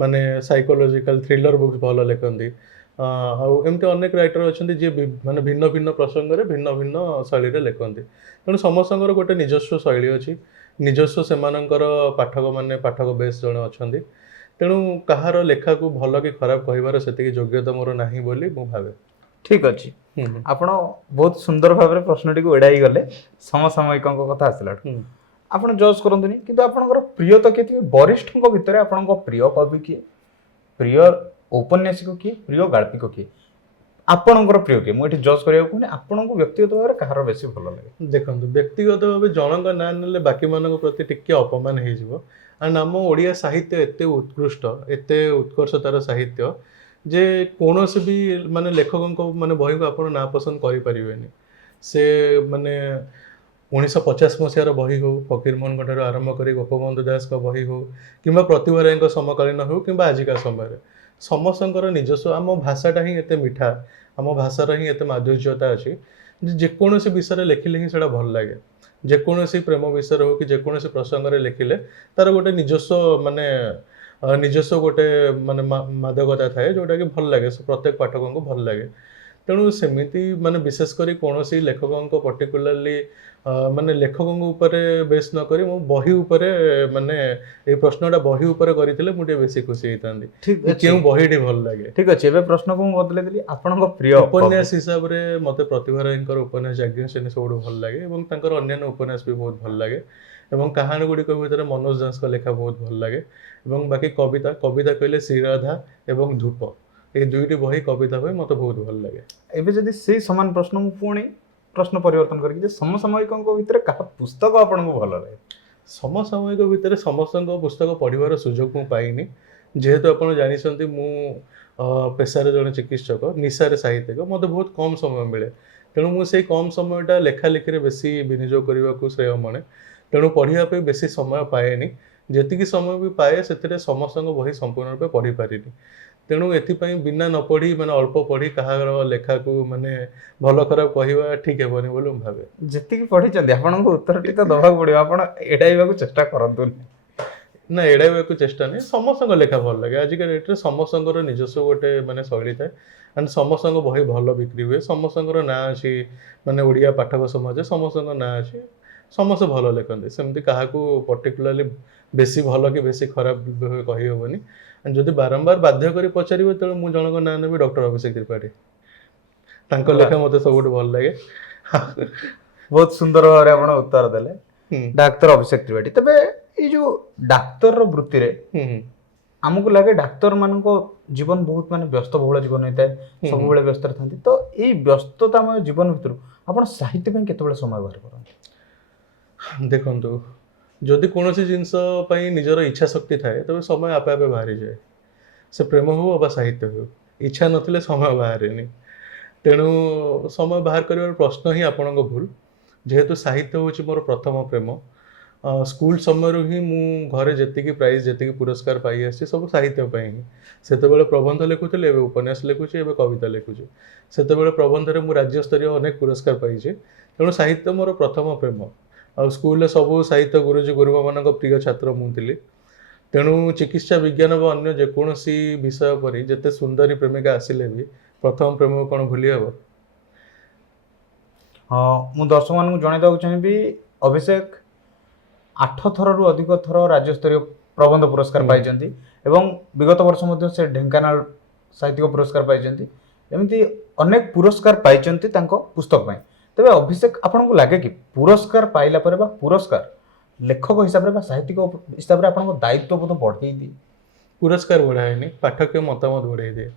ମାନେ ସାଇକୋଲୋଜିକାଲ ଥ୍ରିଲର ବୁକ୍ ଭଲ ଲେଖନ୍ତି। ଆଉ ଏମିତି ଅନେକ ରାଇଟର ଅଛନ୍ତି ଯିଏ ମାନେ ଭିନ୍ନ ଭିନ୍ନ ପ୍ରସଙ୍ଗରେ ଭିନ୍ନ ଭିନ୍ନ ଶୈଳୀରେ ଲେଖନ୍ତି। ତେଣୁ ସମସ୍ତଙ୍କର ଗୋଟେ ନିଜସ୍ୱ ଶୈଳୀ ଅଛି, ନିଜସ୍ୱ ସେମାନଙ୍କର ପାଠକ ବେଶ ଜଣେ ଅଛନ୍ତି। ତେଣୁ କାହାର ଲେଖାକୁ ଭଲ କି ଖରାପ କହିବାର ସେତିକି ଯୋଗ୍ୟତା ମୋର ନାହିଁ ବୋଲି ମୁଁ ଭାବେ। ଠିକ ଅଛି, ଆପଣ ବହୁତ ସୁନ୍ଦର ଭାବରେ ପ୍ରଶ୍ନଟିକୁ ଏଡ଼ାଇ ଗଲେ। ସମସାମୟିକଙ୍କ କଥା ଆସିଲା, ଆପଣ ଜଜ୍ କରନ୍ତୁନି, କିନ୍ତୁ ଆପଣଙ୍କର ପ୍ରିୟ ତ କିଏ ଥିବେ? ବରିଷ୍ଠଙ୍କ ଭିତରେ ଆପଣଙ୍କ ପ୍ରିୟ କବି କିଏ, ପ୍ରିୟ ଔପନ୍ୟାସିକ କିଏ, ପ୍ରିୟ ଗାଳ୍ପିକ କିଏ, ଆପଣଙ୍କର ପ୍ରିୟ କିଏ? ମୁଁ ଏଠି ଜଜ୍ କରିବାକୁ କହୁନି, ଆପଣଙ୍କୁ ବ୍ୟକ୍ତିଗତ ଭାବରେ କାହାର ବେଶୀ ଭଲ ଲାଗେ? ଦେଖନ୍ତୁ, ବ୍ୟକ୍ତିଗତ ଭାବେ ଜଣଙ୍କ ନାଁ ନେଲେ ବାକିମାନଙ୍କ ପ୍ରତି ଟିକେ ଅପମାନ ହେଇଯିବ। ଆଣ୍ଡ ଆମ ଓଡ଼ିଆ ସାହିତ୍ୟ ଏତେ ଉତ୍କୃଷ୍ଟ, ଏତେ ଉତ୍କର୍ଷତାର ସାହିତ୍ୟ ଯେ କୌଣସି ବି ମାନେ ଲେଖକଙ୍କ ମାନେ ବହିକୁ ଆପଣ ନାଁ ପସନ୍ଦ କରିପାରିବେନି। ସେ ମାନେ 1950 ମସିହାର ବହି ହଉ, ଫକୀରମୋହନଙ୍କ ଠାରୁ ଆରମ୍ଭ କରି ଗୋପବନ୍ଧୁ ଦାସଙ୍କ ବହି ହଉ, କିମ୍ବା ପ୍ରତିଭା ରାୟଙ୍କ ସମକାଳୀନ ହଉ, କିମ୍ବା ଆଜିକା ସମୟରେ, ସମସ୍ତଙ୍କର ନିଜସ୍ୱ, ଆମ ଭାଷାଟା ହିଁ ଏତେ ମିଠା, ଆମ ଭାଷାର ହିଁ ଏତେ ମାଧୁର୍ଯ୍ୟତା ଅଛି ଯେ ଯେକୌଣସି ବିଷୟରେ ଲେଖିଲେ ହିଁ ସେଇଟା ଭଲ ଲାଗେ। ଯେକୌଣସି ପ୍ରେମ ବିଷୟରେ ହଉ କି ଯେକୌଣସି ପ୍ରସଙ୍ଗରେ ଲେଖିଲେ ତାର ଗୋଟେ ନିଜସ୍ୱ ମାନେ ନିଜସ୍ୱ ଗୋଟେ ମାନେ ମାଦକତା ଥାଏ, ଯୋଉଟାକି ଭଲ ଲାଗେ, ପ୍ରତ୍ୟେକ ପାଠକଙ୍କୁ ଭଲ ଲାଗେ। ତେଣୁ ସେମିତି ମାନେ ବିଶେଷ କରି କୌଣସି ଲେଖକଙ୍କ ପର୍ଟିକୁଲାରଲି ମାନେ ଲେଖକଙ୍କ ଉପରେ ବେସ୍ ନ କରି ମୁଁ ବହି ଉପରେ, ମାନେ ଏଇ ପ୍ରଶ୍ନଟା ବହି ଉପରେ କରିଥିଲେ ମୁଁ ଟିକେ ବେଶୀ ଖୁସି ହେଇଥାନ୍ତି। ଠିକ ଅଛି, କେଉଁ ବହିଟି ଭଲ ଲାଗେ? ଠିକ ଅଛି, ଏବେ ପ୍ରଶ୍ନକୁ ମୁଁ ବଦଳେଇ ଦେଲି, ଆପଣଙ୍କ ପ୍ରିୟ ଉପନ୍ୟାସ ହିସାବରେ ମୋତେ ପ୍ରତିଭା ରାୟଙ୍କର ଉପନ୍ୟାସ ଯାଜ୍ଞସେନୀ ସବୁଠୁ ଭଲ ଲାଗେ, ଏବଂ ତାଙ୍କର ଅନ୍ୟାନ୍ୟ ଉପନ୍ୟାସ ବି ବହୁତ ଭଲ ଲାଗେ। ଏବଂ କାହାଣୀ ଗୁଡ଼ିକ ଭିତରେ ମନୋଜ ଦାସଙ୍କ ଲେଖା ବହୁତ ଭଲ ଲାଗେ। ଏବଂ ବାକି କବିତା କହିଲେ ଶ୍ରୀରାଧା ଏବଂ ଧୂପ, ଏଇ ଦୁଇଟି ବହି କବିତା ବହି ମୋତେ ବହୁତ ଭଲ ଲାଗେ। ଏବେ ଯଦି ସେଇ ସମାନ ପ୍ରଶ୍ନ ମୁଁ ପୁଣି ପ୍ରଶ୍ନ ପରିବର୍ତ୍ତନ କରିକି ଯେ ସମସାମୟିକଙ୍କ ଭିତରେ କାହା ପୁସ୍ତକ ଆପଣଙ୍କୁ ଭଲ ଲାଗେ? ସମସାମୟିକ ଭିତରେ ସମସ୍ତଙ୍କ ପୁସ୍ତକ ପଢ଼ିବାର ସୁଯୋଗ ମୁଁ ପାଇନି। ଯେହେତୁ ଆପଣ ଜାଣିଛନ୍ତି ମୁଁ ପେଶାରେ ଜଣେ ଚିକିତ୍ସକ, ନିଶାରେ ସାହିତ୍ୟିକ, ମୋତେ ବହୁତ କମ୍ ସମୟ ମିଳେ। ତେଣୁ ମୁଁ ସେଇ କମ୍ ସମୟଟା ଲେଖାଲେଖିରେ ବେଶୀ ବିନିଯୋଗ କରିବାକୁ ଶ୍ରେୟ ମଣେ। ତେଣୁ ପଢ଼ିବା ପାଇଁ ବେଶୀ ସମୟ ପାଏନି। ଯେତିକି ସମୟ ବି ପାଏ ସେଥିରେ ସମସ୍ତଙ୍କ ବହି ସମ୍ପୂର୍ଣ୍ଣ ରୂପେ ପଢ଼ିପାରିନି। ତେଣୁ ଏଥିପାଇଁ ବିନା ନ ପଢ଼ି, ମାନେ ଅଳ୍ପ ପଢ଼ି କାହାର ଲେଖାକୁ ମାନେ ଭଲ ଖରାପ କହିବା ଠିକ୍ ହେବନି ବୋଲି ମୁଁ ଭାବେ। ଯେତିକି ପଢ଼ିଛନ୍ତି ଆପଣଙ୍କୁ ଉତ୍ତରଟି ତ ଦେବାକୁ ପଡ଼ିବ, ଆପଣ ଏଡ଼ାଇବାକୁ ଚେଷ୍ଟା କରନ୍ତୁନି। ନା, ଏଡ଼ାଇବାକୁ ଚେଷ୍ଟା ନାହିଁ, ସମସ୍ତଙ୍କ ଲେଖା ଭଲ ଲାଗେ। ଆଜିକା ଡେଟ୍ରେ ସମସ୍ତଙ୍କର ନିଜସ୍ୱ ଗୋଟେ ମାନେ ଶୈଳୀ ଥାଏ, ଆଣ୍ଡ ସମସ୍ତଙ୍କ ବହି ଭଲ ବିକ୍ରି ହୁଏ, ସମସ୍ତଙ୍କର ନାଁ ଅଛି, ମାନେ ଓଡ଼ିଆ ପାଠକ ସମାଜରେ ସମସ୍ତଙ୍କ ନାଁ ଅଛି, ସମସ୍ତେ ଭଲ ଲେଖନ୍ତି। ସେମିତି କାହାକୁ ପର୍ଟିକୁଲାରଲି ବେଶୀ ଭଲ କି ବେଶୀ ଖରାପ କହିହେବନି। ଯଦି ବାରମ୍ବାର ବାଧ୍ୟ କରି ପଚାରିବେ ତେଣୁ ମୁଁ ଜଣଙ୍କ ନାଁ ନେବି, ଡକ୍ଟର ଅଭିଷେକ ତ୍ରିପାଠୀ। ତାଙ୍କ ଲେଖା ମୋତେ ସବୁଠୁ ଭଲ ଲାଗେ। ବହୁତ ସୁନ୍ଦର ଭାବରେ ଆପଣ ଉତ୍ତର ଦେଲେ, ଡାକ୍ତର ଅଭିଷେକ ତ୍ରିପାଠୀ। ତେବେ ଏଇ ଯୋଉ ଡାକ୍ତରର ବୃତ୍ତିରେ ଆମକୁ ଲାଗେ ଡାକ୍ତର ମାନଙ୍କ ଜୀବନ ବହୁତ ମାନେ ବ୍ୟସ୍ତବହୁଳ ଜୀବନ ହେଇଥାଏ, ସବୁବେଳେ ବ୍ୟସ୍ତରେ ଥାନ୍ତି। ତ ଏଇ ବ୍ୟସ୍ତତାମୟ ଜୀବନ ଭିତରୁ ଆପଣ ସାହିତ୍ୟ ପାଇଁ କେତେବେଳେ ସମୟ ବାହାର କରନ୍ତି? ଦେଖନ୍ତୁ, ଯଦି କୌଣସି ଜିନିଷ ପାଇଁ ନିଜର ଇଚ୍ଛା ଶକ୍ତି ଥାଏ ତେବେ ସମୟ ଆପେ ଆପେ ବାହାରିଯାଏ। ସେ ପ୍ରେମ ହେଉ ବା ସାହିତ୍ୟ ହେଉ, ଇଚ୍ଛା ନଥିଲେ ସମୟ ବାହାରେନି। ତେଣୁ ସମୟ ବାହାର କରିବାର ପ୍ରଶ୍ନ ହିଁ ଆପଣଙ୍କ ଭୁଲ। ଯେହେତୁ ସାହିତ୍ୟ ହେଉଛି ମୋର ପ୍ରଥମ ପ୍ରେମ, ସ୍କୁଲ ସମୟରୁ ହିଁ ମୁଁ ଘରେ ଯେତିକି ପ୍ରାଇଜ୍, ଯେତିକି ପୁରସ୍କାର ପାଇ ଆସିଛି ସବୁ ସାହିତ୍ୟ ପାଇଁ ହିଁ। ସେତେବେଳେ ପ୍ରବନ୍ଧ ଲେଖୁଥିଲି, ଏବେ ଉପନ୍ୟାସ ଲେଖୁଛି, ଏବେ କବିତା ଲେଖୁଛି। ସେତେବେଳେ ପ୍ରବନ୍ଧରେ ମୁଁ ରାଜ୍ୟସ୍ତରୀୟ ଅନେକ ପୁରସ୍କାର ପାଇଛି। ତେଣୁ ସାହିତ୍ୟ ମୋର ପ୍ରଥମ ପ୍ରେମ। ଆଉ ସ୍କୁଲରେ ସବୁ ସାହିତ୍ୟ ଗୁରୁଜୀ ଗୁରୁମାମାନଙ୍କ ପ୍ରିୟ ଛାତ୍ର ମୁଁ ଥିଲି। ତେଣୁ ଚିକିତ୍ସା ବିଜ୍ଞାନ ବା ଅନ୍ୟ ଯେକୌଣସି ବିଷୟ ପରି ଯେତେ ସୁନ୍ଦରୀ ପ୍ରେମିକା ଆସିଲେ ବି ପ୍ରଥମ ପ୍ରେମକୁ କ'ଣ ଭୁଲି ହେବ? ହଁ, ମୁଁ ଦର୍ଶକମାନଙ୍କୁ ଜଣାଇବାକୁ ଚାହିଁବି, ଅଭିଷେକ 8 ଥରରୁ ଅଧିକ ଥର ରାଜ୍ୟସ୍ତରୀୟ ପ୍ରବନ୍ଧ ପୁରସ୍କାର ପାଇଛନ୍ତି, ଏବଂ ବିଗତ ବର୍ଷ ମଧ୍ୟ ସେ ଢେଙ୍କାନାଳ ସାହିତ୍ୟିକ ପୁରସ୍କାର ପାଇଛନ୍ତି। ଏମିତି ଅନେକ ପୁରସ୍କାର ପାଇଛନ୍ତି ତାଙ୍କ ପୁସ୍ତକ ପାଇଁ। ତେବେ ଅଭିଷେକ ଆପଣଙ୍କୁ ଲାଗେ କି ପୁରସ୍କାର ପାଇଲା ପରେ ବା ପୁରସ୍କାର ଲେଖକ ହିସାବରେ ବା ସାହିତ୍ୟିକ ହିସାବରେ ଆପଣଙ୍କ ଦାୟିତ୍ୱବୋଧ ବଢ଼େଇ ଦିଏ? ପୁରସ୍କାର ବଢ଼ାଏନି, ପାଠକୀୟ ମତାମତ ବଢ଼େଇ ଦିଏ।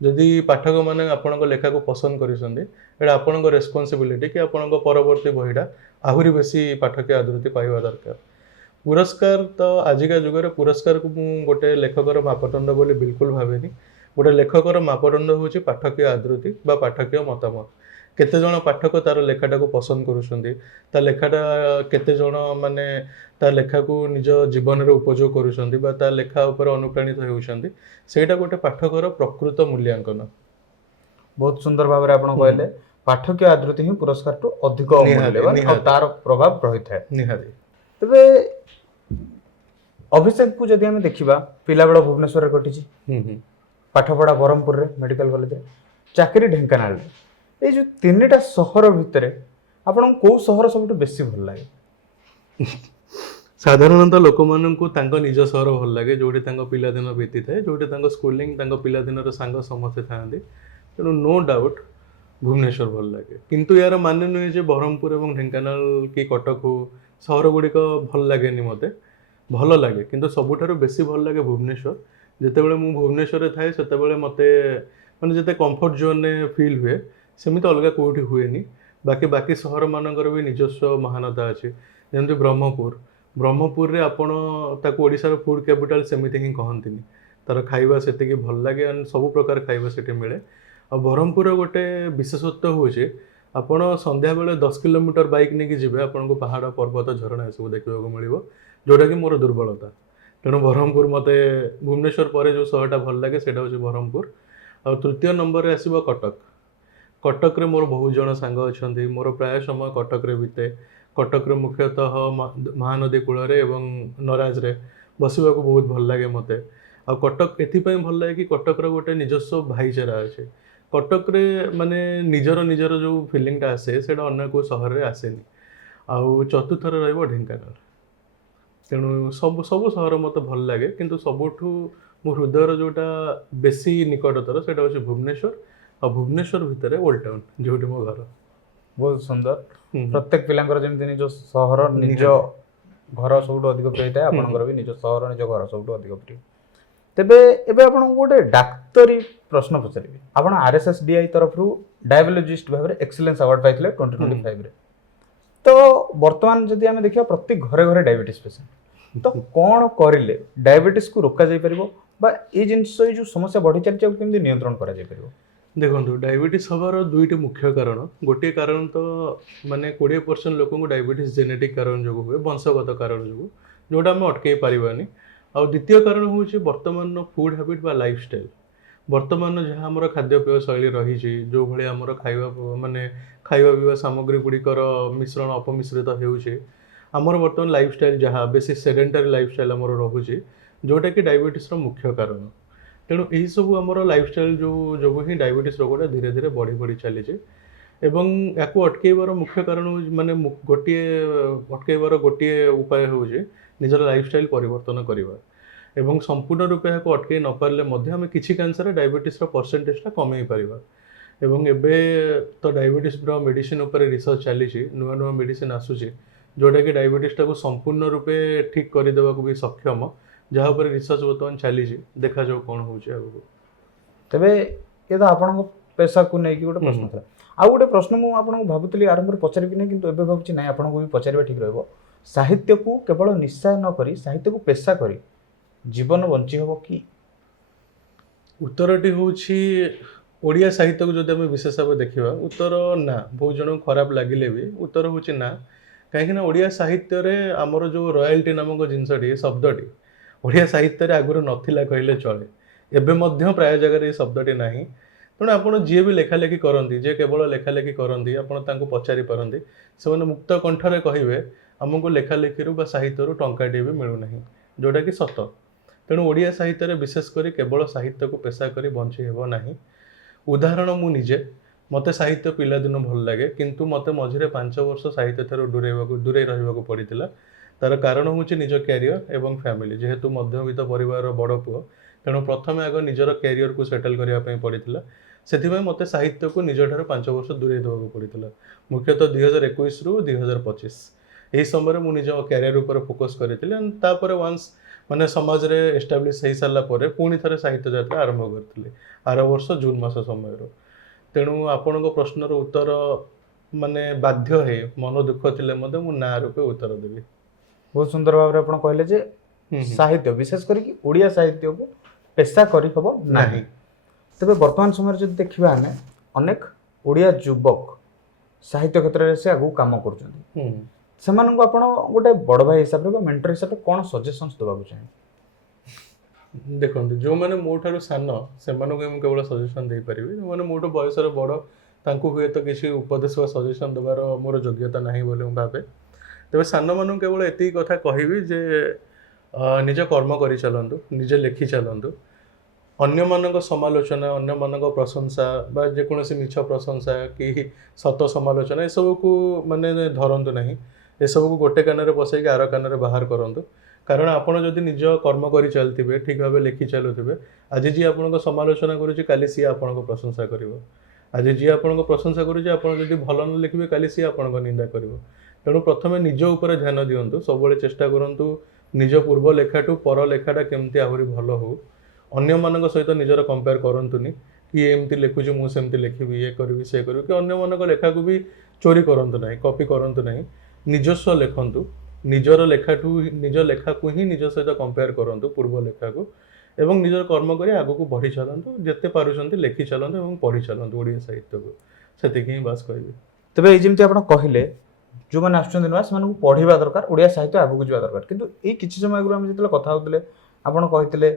ଯଦି ପାଠକମାନେ ଆପଣଙ୍କ ଲେଖାକୁ ପସନ୍ଦ କରିଛନ୍ତି, ଏଇଟା ଆପଣଙ୍କ ରେସ୍ପନ୍ସିବିଲିଟି କି ଆପଣଙ୍କ ପରବର୍ତ୍ତୀ ବହିଟା ଆହୁରି ବେଶୀ ପାଠକୀୟ ଆଦୃତି ପାଇବା ଦରକାର। ପୁରସ୍କାର ତ ଆଜିକା ଯୁଗରେ ପୁରସ୍କାରକୁ ମୁଁ ଗୋଟେ ଲେଖକର ମାପଦଣ୍ଡ ବୋଲି ବିଲକୁଲ ଭାବେନି। ଗୋଟେ ଲେଖକର ମାପଦଣ୍ଡ ହେଉଛି ପାଠକୀୟ ଆଦୃତି ବା ପାଠକୀୟ ମତାମତ। କେତେଜଣ ପାଠକ ତାର ଲେଖାଟାକୁ ପସନ୍ଦ କରୁଛନ୍ତି, ତା ଲେଖାଟା କେତେଜଣ ମାନେ ତା ଲେଖାକୁ ନିଜ ଜୀବନରେ ଉପଯୋଗ କରୁଛନ୍ତି ବା ତା ଲେଖା ଉପରେ ଅନୁପ୍ରାଣିତ ହେଉଛନ୍ତି, ସେଇଟା ଗୋଟେ ପାଠକର ପ୍ରକୃତ ମୂଲ୍ୟାଙ୍କନ। ବହୁତ ସୁନ୍ଦର ଭାବରେ ଆପଣ କହିଲେ ପାଠକୀୟ ଆଦୃତି ହିଁ ପୁରସ୍କାରଠୁ ଅଧିକ ନିହାତି, ମୂଲ୍ୟବାନ ଆଉ ନିହାତି। ତାର ପ୍ରଭାବ ରହିଥାଏ। ନିହାତି। ତେବେ ଅଭିଷେକକୁ ଯଦି ଆମେ ଦେଖିବା, ପିଲାବେଳ ଭୁବନେଶ୍ୱରରେ କଟିଛି, ପାଠପଢ଼ା ବ୍ରହ୍ମପୁରରେ ମେଡିକାଲ କଲେଜରେ, ଚାକିରି ଢେଙ୍କାନାଳରେ। ଏଇ ଯୋଉ ତିନିଟା ସହର ଭିତରେ ଆପଣଙ୍କୁ କୋଉ ସହର ସବୁଠୁ ବେଶୀ ଭଲ ଲାଗେ? ସାଧାରଣତଃ ଲୋକମାନଙ୍କୁ ତାଙ୍କ ନିଜ ସହର ଭଲ ଲାଗେ, ଯୋଉଠି ତାଙ୍କ ପିଲାଦିନ ବିତିଥାଏ, ଯୋଉଠି ତାଙ୍କ ସ୍କୁଲିଂ, ତାଙ୍କ ପିଲାଦିନର ସାଙ୍ଗ ସମସ୍ତେ ଥାଆନ୍ତି। ତେଣୁ ନୋ ଡାଉଟ୍ ଭୁବନେଶ୍ୱର ଭଲ ଲାଗେ। କିନ୍ତୁ ୟାର ମାନେ ନୁହେଁ ଯେ ବ୍ରହ୍ମପୁର ଏବଂ ଢେଙ୍କାନାଳ କି କଟକ ହଉ ସହର ଗୁଡ଼ିକ ଭଲ ଲାଗେନି ମୋତେ। ଭଲ ଲାଗେ, କିନ୍ତୁ ସବୁଠାରୁ ବେଶୀ ଭଲ ଲାଗେ ଭୁବନେଶ୍ୱର। ଯେତେବେଳେ ମୁଁ ଭୁବନେଶ୍ୱରରେ ଥାଏ ସେତେବେଳେ ମୋତେ ମାନେ ଯେତେ କମ୍ଫର୍ଟ ଜୋନ୍ରେ ଫିଲ୍ ହୁଏ, ସେମିତି ଅଲଗା କେଉଁଠି ହୁଏନି। ବାକି ସହରମାନଙ୍କର ବି ନିଜସ୍ୱ ମହାନତା ଅଛି। ଯେମିତି ବ୍ରହ୍ମପୁରରେ ଆପଣ ତାକୁ ଓଡ଼ିଶାର ଫୁଡ୍ କ୍ୟାପିଟାଲ ସେମିତି ହିଁ କହନ୍ତିନି। ତାର ଖାଇବା ସେତିକି ଭଲ ଲାଗେ, ଆଣ୍ଡ ସବୁ ପ୍ରକାର ଖାଇବା ସେଠି ମିଳେ। ଆଉ ବ୍ରହ୍ମପୁରର ଗୋଟେ ବିଶେଷତ୍ୱ ହେଉଛି ଆପଣ ସନ୍ଧ୍ୟାବେଳେ 10 କିଲୋମିଟର ବାଇକ୍ ନେଇକି ଯିବେ, ଆପଣଙ୍କୁ ପାହାଡ଼, ପର୍ବତ, ଝରଣା ଏସବୁ ଦେଖିବାକୁ ମିଳିବ, ଯେଉଁଟାକି ମୋର ଦୁର୍ବଳତା। ତେଣୁ ବ୍ରହ୍ମପୁର ମୋତେ ଭୁବନେଶ୍ୱର ପରେ ଯେଉଁ ସହରଟା ଭଲ ଲାଗେ ସେଇଟା ହେଉଛି ବ୍ରହ୍ମପୁର। ଆଉ ତୃତୀୟ ନମ୍ବରରେ ଆସିବ କଟକ। କଟକରେ ମୋର ବହୁତ ଜଣ ସାଙ୍ଗ ଅଛନ୍ତି, ମୋର ପ୍ରାୟ ସମୟ କଟକରେ ବିତେ। କଟକରେ ମୁଖ୍ୟତଃ ମହାନଦୀ କୂଳରେ ଏବଂ ନରାଜରେ ବସିବାକୁ ବହୁତ ଭଲ ଲାଗେ ମୋତେ। ଆଉ କଟକ ଏଥିପାଇଁ ଭଲ ଲାଗେ କି କଟକର ଗୋଟେ ନିଜସ୍ୱ ଭାଇଚାରା ଅଛି। କଟକରେ ମାନେ ନିଜର ଯେଉଁ ଫିଲିଂଟା ଆସେ ସେଇଟା ଅନ୍ୟ କେଉଁ ସହରରେ ଆସେନି। ଆଉ ଚତୁର୍ଥରେ ରହିବ ଢେଙ୍କାନାଳ। ତେଣୁ ସବୁ ସହର ମୋତେ ଭଲ ଲାଗେ, କିନ୍ତୁ ସବୁଠୁ ମୋ ହୃଦୟର ଯେଉଁଟା ବେଶୀ ନିକଟତର ସେଇଟା ହେଉଛି ଭୁବନେଶ୍ୱର। ଆଉ ଭୁବନେଶ୍ୱର ଭିତରେ ଓଲ୍ଡ ଟାଉନ୍, ଯେଉଁଠି ମୋ ଘର। ବହୁତ ସୁନ୍ଦର। ପ୍ରତ୍ୟେକ ପିଲାଙ୍କର ଯେମିତି ନିଜ ସହର, ନିଜ ଘର ସବୁଠୁ ଅଧିକ ପ୍ରିୟ ହେଇଥାଏ, ଆପଣଙ୍କର ବି ନିଜ ସହର, ନିଜ ଘର ସବୁଠୁ ଅଧିକ ପ୍ରିୟ। ତେବେ ଏବେ ଆପଣଙ୍କୁ ଗୋଟେ ଡାକ୍ତରୀ ପ୍ରଶ୍ନ ପଚାରିବି। ଆପଣ RSSDI ତରଫରୁ ଡାୟବେଲୋଜିଷ୍ଟ ଭାବରେ ଏକ୍ସେଲେନ୍ସ ଆୱାର୍ଡ ପାଇଥିଲେ 2025ରେ। ତ ବର୍ତ୍ତମାନ ଯଦି ଆମେ ଦେଖିବା ପ୍ରତି ଘରେ ଘରେ ଡାଇବେଟିସ୍ ପେସେଣ୍ଟ, ତ କ'ଣ କରିଲେ ଡାଇବେଟିସ୍କୁ ରୋକାଯାଇପାରିବ ବା ଏଇ ଜିନିଷ, ଏଇ ଯେଉଁ ସମସ୍ୟା ବଢ଼ି ଚାଲିଛି, ଆଉ କେମିତି ନିୟନ୍ତ୍ରଣ କରାଯାଇପାରିବ? ଦେଖନ୍ତୁ, ଡାଇବେଟିସ୍ ହେବାର ଦୁଇଟି ମୁଖ୍ୟ କାରଣ। ଗୋଟିଏ କାରଣ ତ ମାନେ 20% ଲୋକଙ୍କୁ ଡାଇବେଟିସ୍ ଜେନେଟିକ୍ କାରଣ ଯୋଗୁଁ ହୁଏ, ବଂଶଗତ କାରଣ ଯୋଗୁଁ, ଯେଉଁଟା ଆମେ ଅଟକାଇ ପାରିବାନି। ଆଉ ଦ୍ୱିତୀୟ କାରଣ ହେଉଛି ବର୍ତ୍ତମାନର ଫୁଡ୍ ହ୍ୟାବିଟ୍ ବା ଲାଇଫଷ୍ଟାଇଲ୍। ବର୍ତ୍ତମାନ ଯାହା ଆମର ଖାଦ୍ୟପେୟ ଶୈଳୀ ରହିଛି, ଯେଉଁଭଳି ଆମର ଖାଇବା ପିଇବା ସାମଗ୍ରୀ ଗୁଡ଼ିକର ମିଶ୍ରଣ ଅପମିଶ୍ରିତ ହେଉଛି, ଆମର ବର୍ତ୍ତମାନ ଲାଇଫଷ୍ଟାଇଲ୍ ଯାହା ବେଶୀ ସେଡେଣ୍ଟାରୀ ଲାଇଫଷ୍ଟାଇଲ୍ ଆମର ରହୁଛି, ଯେଉଁଟାକି ଡାଇବେଟିସ୍ର ମୁଖ୍ୟ କାରଣ। ତେଣୁ ଏହିସବୁ ଆମର ଲାଇଫଷ୍ଟାଇଲ୍ ଯୋଗୁଁ ହିଁ ଡାଇବେଟିସ୍ ରୋଗଟା ଧୀରେ ଧୀରେ ବଢ଼ି ଚାଲିଛି। ଏବଂ ୟାକୁ ଅଟକାଇବାର ମୁଖ୍ୟ କାରଣ ହେଉଛି ଗୋଟିଏ ଉପାୟ ହେଉଛି ନିଜର ଲାଇଫଷ୍ଟାଇଲ୍ ପରିବର୍ତ୍ତନ କରିବା। ଏବଂ ସମ୍ପୂର୍ଣ୍ଣ ରୂପେ ଏହାକୁ ଅଟକାଇ ନପାରିଲେ ମଧ୍ୟ ଆମେ କିଛି କାଂଶରେ ଡାଇବେଟିସ୍ର ପରସେଣ୍ଟେଜଟା କମାଇ ପାରିବା। ଏବଂ ଏବେ ତ ଡାଇବେଟିସ୍ର ମେଡ଼ିସିନ୍ ଉପରେ ରିସର୍ଚ୍ଚ ଚାଲିଛି, ନୂଆ ମେଡ଼ିସିନ୍ ଆସୁଛି, ଯେଉଁଟାକି ଡାଇବେଟିସ୍ଟାକୁ ସମ୍ପୂର୍ଣ୍ଣ ରୂପେ ଠିକ୍ କରିଦେବାକୁ ବି ସକ୍ଷମ, ଯାହା ଉପରେ ରିସର୍ଚ୍ଚ ବର୍ତ୍ତମାନ ଚାଲିଛି। ଦେଖାଯାଉ କ'ଣ ହେଉଛି ଆଗକୁ। ତେବେ ଏ ତ ଆପଣଙ୍କ ପେସାକୁ ନେଇକି ଗୋଟେ ପ୍ରଶ୍ନ ଥିଲା। ଆଉ ଗୋଟେ ପ୍ରଶ୍ନ ମୁଁ ଆପଣଙ୍କୁ ଭାବୁଥିଲି ଆରମ୍ଭରେ ପଚାରିବି ନାହିଁ, କିନ୍ତୁ ଏବେ ଭାବୁଛି ନାହିଁ, ଆପଣଙ୍କୁ ବି ପଚାରିବା ଠିକ୍ ରହିବ। ସାହିତ୍ୟକୁ କେବଳ ନିଶା ନ କରି ସାହିତ୍ୟକୁ ପେଶା କରି ଜୀବନ ବଞ୍ଚି ହେବ କି? ଉତ୍ତରଟି ହେଉଛି, ଓଡ଼ିଆ ସାହିତ୍ୟକୁ ଯଦି ଆମେ ବିଶେଷ ଭାବେ ଦେଖିବା, ଉତ୍ତର ନା। ବହୁତ ଜଣଙ୍କୁ ଖରାପ ଲାଗିଲେ ବି ଉତ୍ତର ହେଉଛି ନା। କାହିଁକିନା ଓଡ଼ିଆ ସାହିତ୍ୟରେ ଆମର ଯେଉଁ ରୟାଲ୍ଟି ନାମକ ଜିନିଷଟି, ଶବ୍ଦଟି ଓଡ଼ିଆ ସାହିତ୍ୟରେ ଆଗରୁ ନଥିଲା କହିଲେ ଚଳେ। ଏବେ ମଧ୍ୟ ପ୍ରାୟ ଜାଗାରେ ଏ ଶବ୍ଦଟି ନାହିଁ। ତେଣୁ ଆପଣ ଯିଏ ବି ଲେଖାଲେଖି କରନ୍ତି, ଯିଏ କେବଳ ଲେଖାଲେଖି କରନ୍ତି, ଆପଣ ତାଙ୍କୁ ପଚାରି ପାରନ୍ତି, ସେମାନେ ମୁକ୍ତ କଣ୍ଠରେ କହିବେ ଆମକୁ ଲେଖାଲେଖିରୁ ବା ସାହିତ୍ୟରୁ ଟଙ୍କାଟିଏ ବି ମିଳୁନାହିଁ, ଯେଉଁଟାକି ସତ। ତେଣୁ ଓଡ଼ିଆ ସାହିତ୍ୟରେ ବିଶେଷ କରି କେବଳ ସାହିତ୍ୟକୁ ପେଶା କରି ବଞ୍ଚି ହେବ ନାହିଁ। ଉଦାହରଣ ମୁଁ ନିଜେ, ମୋତେ ସାହିତ୍ୟ ପିଲାଦିନୁ ଭଲ ଲାଗେ, କିନ୍ତୁ ମୋତେ ମଝିରେ 5 ବର୍ଷ ସାହିତ୍ୟ ଠାରୁ ଦୂରେଇ ରହିବାକୁ ପଡ଼ିଥିଲା। ତାର କାରଣ ହେଉଛି ନିଜ କ୍ୟାରିୟର ଏବଂ ଫ୍ୟାମିଲି। ଯେହେତୁ ମଧ୍ୟବିତ୍ତ ପରିବାରର ବଡ଼ ପୁଅ, ତେଣୁ ପ୍ରଥମେ ଆଗ ନିଜର କ୍ୟାରିୟରକୁ ସେଟଲ୍ କରିବା ପାଇଁ ପଡ଼ିଥିଲା। ସେଥିପାଇଁ ମୋତେ ସାହିତ୍ୟକୁ ନିଜଠାରୁ 5 ବର୍ଷ ଦୂରେଇ ଦେବାକୁ ପଡ଼ିଥିଲା। ମୁଖ୍ୟତଃ 2021ରୁ 2025 ଏହି ସମୟରେ ମୁଁ ନିଜ କ୍ୟାରିୟର ଉପରେ ଫୋକସ୍ କରିଥିଲି। ଆଣ୍ଡ ତାପରେ ୱାନ୍ସ ମାନେ ସମାଜରେ ଏଷ୍ଟାବ୍ଲିଶ୍ ହେଇସାରିଲା ପରେ ପୁଣି ଥରେ ସାହିତ୍ୟ ଯାତ୍ରା ଆରମ୍ଭ କରିଥିଲି ଆର ବର୍ଷ ଜୁନ୍ ମାସ ସମୟରୁ। ତେଣୁ ଆପଣଙ୍କ ପ୍ରଶ୍ନର ଉତ୍ତର ମାନେ ବାଧ୍ୟ ହେଇ ମନ ଦୁଃଖ ଥିଲେ ମଧ୍ୟ ମୁଁ ନା ରୂପେ ଉତ୍ତର ଦେବି। ବହୁତ ସୁନ୍ଦର ଭାବରେ ଆପଣ କହିଲେ ଯେ ସାହିତ୍ୟ ବିଶେଷ କରିକି ଓଡ଼ିଆ ସାହିତ୍ୟକୁ ପେଶା କରିହେବ ନାହିଁ। ତେବେ ବର୍ତ୍ତମାନ ସମୟରେ ଯଦି ଦେଖିବା ଆମେ ଅନେକ ଓଡ଼ିଆ ଯୁବକ ସାହିତ୍ୟ କ୍ଷେତ୍ରରେ ସେ ଆଗକୁ କାମ କରୁଛନ୍ତି, ସେମାନଙ୍କୁ ଆପଣ ଗୋଟେ ବଡ଼ ଭାଇ ହିସାବରେ ବା ମେଣ୍ଟର ହିସାବରେ କ'ଣ ସଜେସନ୍ସ ଦେବାକୁ ଚାହିଁବେ? ଦେଖନ୍ତୁ, ଯେଉଁମାନେ ମୋ ଠାରୁ ସାନ ସେମାନଙ୍କୁ ମୁଁ କେବଳ ସଜେସନ୍ ଦେଇପାରିବି। ଯେଉଁମାନେ ମୋଠୁ ବୟସରେ ବଡ଼ ତାଙ୍କୁ ହୁଏତ କିଛି ଉପଦେଶ ବା ସଜେସନ୍ ଦେବାର ମୋର ଯୋଗ୍ୟତା ନାହିଁ ବୋଲି ମୁଁ ଭାବେ। ତେବେ ସାନମାନଙ୍କୁ କେବଳ ଏତିକି କଥା କହିବି ଯେ ନିଜ କର୍ମ କରିଚାଲନ୍ତୁ, ନିଜେ ଲେଖି ଚାଲନ୍ତୁ। ଅନ୍ୟମାନଙ୍କ ସମାଲୋଚନା, ଅନ୍ୟମାନଙ୍କ ପ୍ରଶଂସା ବା ଯେକୌଣସି ମିଛ ପ୍ରଶଂସା କି ସତ ସମାଲୋଚନା ଏସବୁକୁ ମାନେ ଧରନ୍ତୁ ନାହିଁ। ଏସବୁକୁ ଗୋଟେ କାନରେ ବସେଇକି ଆର କାନରେ ବାହାର କରନ୍ତୁ। କାରଣ ଆପଣ ଯଦି ନିଜ କର୍ମ କରି ଚାଲିଥିବେ, ଠିକ୍ ଭାବେ ଲେଖି ଚାଲୁଥିବେ, ଆଜି ଯିଏ ଆପଣଙ୍କ ସମାଲୋଚନା କରୁଛି କାଲି ସିଏ ଆପଣଙ୍କ ପ୍ରଶଂସା କରିବ। ଆଜି ଯିଏ ଆପଣଙ୍କ ପ୍ରଶଂସା କରୁଛି ଆପଣ ଯଦି ଭଲ ନ ଲେଖିବେ କାଲି ସିଏ ଆପଣଙ୍କ ନିନ୍ଦା କରିବ। ତେଣୁ ପ୍ରଥମେ ନିଜ ଉପରେ ଧ୍ୟାନ ଦିଅନ୍ତୁ। ସବୁବେଳେ ଚେଷ୍ଟା କରନ୍ତୁ ନିଜ ପୂର୍ବ ଲେଖାଠୁ ପର ଲେଖାଟା କେମିତି ଆହୁରି ଭଲ ହଉ। ଅନ୍ୟମାନଙ୍କ ସହିତ ନିଜର କମ୍ପେୟାର କରନ୍ତୁନି କି ଏମିତି ଲେଖୁଛି ମୁଁ ସେମିତି ଲେଖିବି, ଇଏ କରିବି ସେ କରିବି, କି ଅନ୍ୟମାନଙ୍କ ଲେଖାକୁ ବି ଚୋରି କରନ୍ତୁ ନାହିଁ, କପି କରନ୍ତୁ ନାହିଁ। ନିଜସ୍ୱ ଲେଖନ୍ତୁ। ନିଜର ଲେଖାଠୁ ନିଜ ଲେଖାକୁ ହିଁ ନିଜ ସହିତ କମ୍ପେୟାର କରନ୍ତୁ ପୂର୍ବ ଲେଖାକୁ, ଏବଂ ନିଜର କର୍ମ କରି ଆଗକୁ ବଢ଼ି ଚାଲନ୍ତୁ। ଯେତେ ପାରୁଛନ୍ତି ଲେଖି ଚାଲନ୍ତୁ ଏବଂ ପଢ଼ି ଚାଲନ୍ତୁ ଓଡ଼ିଆ ସାହିତ୍ୟକୁ। ସେତିକି ହିଁ ବାସ୍ କହିବି। ତେବେ ଏଇ ଯେମିତି ଆପଣ କହିଲେ ଯେଉଁମାନେ ଆସୁଛନ୍ତି ନୂଆ ସେମାନଙ୍କୁ ପଢ଼ିବା ଦରକାର, ଓଡ଼ିଆ ସାହିତ୍ୟ ଆଗକୁ ଯିବା ଦରକାର। କିନ୍ତୁ ଏଇ କିଛି ସମୟ ଆଗରୁ ଆମେ ଯେତେବେଳେ କଥା ହେଉଥିଲେ ଆପଣ କହିଥିଲେ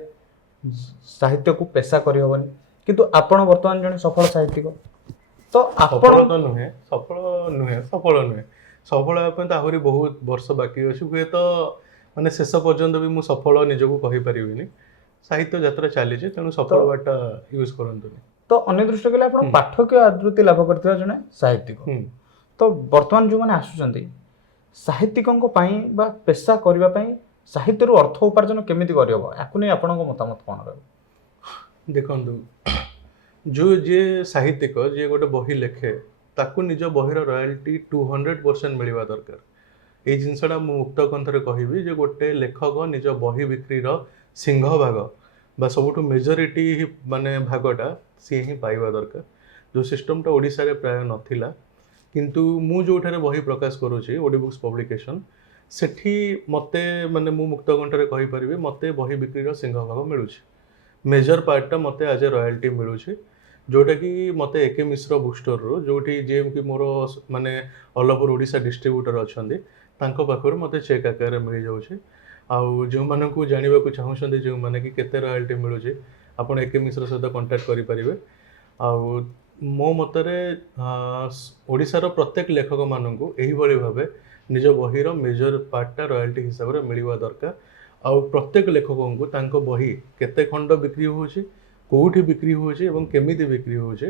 ସାହିତ୍ୟକୁ ପେଶା କରିହେବନି, କିନ୍ତୁ ଆପଣ ବର୍ତ୍ତମାନ ଜଣେ ସଫଳ ସାହିତ୍ୟିକ। ତ ଆପଣ ସଫଳ ନୁହେଁ, ସଫଳ ହେବା ପାଇଁ ତ ଆହୁରି ବହୁତ ବର୍ଷ ବାକି ଅଛି। ହୁଏତ ମାନେ ଶେଷ ପର୍ଯ୍ୟନ୍ତ ବି ମୁଁ ସଫଳ ନିଜକୁ କହିପାରିବିନି। ସାହିତ୍ୟ ଯାତ୍ରା ଚାଲିଛି, ତେଣୁ ସଫଳ ୱାର୍ଡଟା ୟୁଜ୍ କରନ୍ତୁନି। ତ ଅନ୍ୟ ଦୃଷ୍ଟିରେ କହିଲେ ଆପଣ ପାଠକୀୟ ଆଦୃତି ଲାଭ କରିଥିବା ଜଣେ ସାହିତ୍ୟିକ। ତ ବର୍ତ୍ତମାନ ଯେଉଁମାନେ ଆସୁଛନ୍ତି ସାହିତ୍ୟିକଙ୍କ ପାଇଁ ବା ପେଶା କରିବା ପାଇଁ ସାହିତ୍ୟରୁ ଅର୍ଥ ଉପାର୍ଜନ କେମିତି କରିହେବ, ୟାକୁ ନେଇ ଆପଣଙ୍କ ମତାମତ କ'ଣ ରହିବ? ଦେଖନ୍ତୁ, ଯିଏ ସାହିତ୍ୟିକ, ଯିଏ ଗୋଟେ ବହି ଲେଖେ, ତାକୁ ନିଜ ବହିର ରୟାଲିଟି 200% ମିଳିବା ଦରକାର। ଏଇ ଜିନିଷଟା ମୁଁ ମୁକ୍ତ କଣ୍ଠରେ କହିବି ଯେ ଗୋଟେ ଲେଖକ ନିଜ ବହି ବିକ୍ରିର ସିଂହଭାଗ ବା ସବୁଠୁ ମେଜରିଟି ମାନେ ଭାଗଟା ସିଏ ହିଁ ପାଇବା ଦରକାର। ଯେଉଁ ସିଷ୍ଟମଟା ଓଡ଼ିଶାରେ ପ୍ରାୟ ନଥିଲା, କିନ୍ତୁ ମୁଁ ଯେଉଁଠାରେ ବହି ପ୍ରକାଶ କରୁଛି ଓଡ଼ି ବୁକ୍ସ ପବ୍ଲିକେସନ୍, ସେଠି ମୋତେ ମାନେ ମୁଁ ମୁକ୍ତ କଣ୍ଠରେ କହିପାରିବି ମୋତେ ବହି ବିକ୍ରିର ସିଂହଭାଗ ମିଳୁଛି। ମେଜର ପାର୍ଟଟା ମୋତେ ଆଜ ଏ ରୟାଲିଟି ମିଳୁଛି, ଯେଉଁଟାକି ମୋତେ ଏକେ ମିଶ୍ର ବୁକ୍ ଷ୍ଟୋରରୁ, ଯେଉଁଠି ଯିଏକି ମୋର ମାନେ ଅଲ୍ ଓଭର ଓଡ଼ିଶା ଡିଷ୍ଟ୍ରିବ୍ୟୁଟର ଅଛନ୍ତି, ତାଙ୍କ ପାଖରୁ ମୋତେ ଚେକ୍ ଆକାରରେ ମିଳିଯାଉଛି। ଆଉ ଯେଉଁମାନଙ୍କୁ ଜାଣିବାକୁ ଚାହୁଁଛନ୍ତି ଯେଉଁମାନେ କି କେତେ ରୟାଲିଟି ମିଳୁଛି, ଆପଣ ଏକେ ମିଶ୍ର ସହିତ କଣ୍ଟାକ୍ଟ କରିପାରିବେ। ଆଉ ମୋ ମତରେ ଓଡ଼ିଶାର ପ୍ରତ୍ୟେକ ଲେଖକମାନଙ୍କୁ ଏହିଭଳି ଭାବେ ନିଜ ବହିର ମେଜର ପାର୍ଟଟା ରୟାଲିଟି ହିସାବରେ ମିଳିବା ଦରକାର। ଆଉ ପ୍ରତ୍ୟେକ ଲେଖକଙ୍କୁ ତାଙ୍କ ବହି କେତେ ଖଣ୍ଡ ବିକ୍ରି ହେଉଛି, କେଉଁଠି ବିକ୍ରି ହେଉଛି ଏବଂ କେମିତି ବିକ୍ରି ହେଉଛି,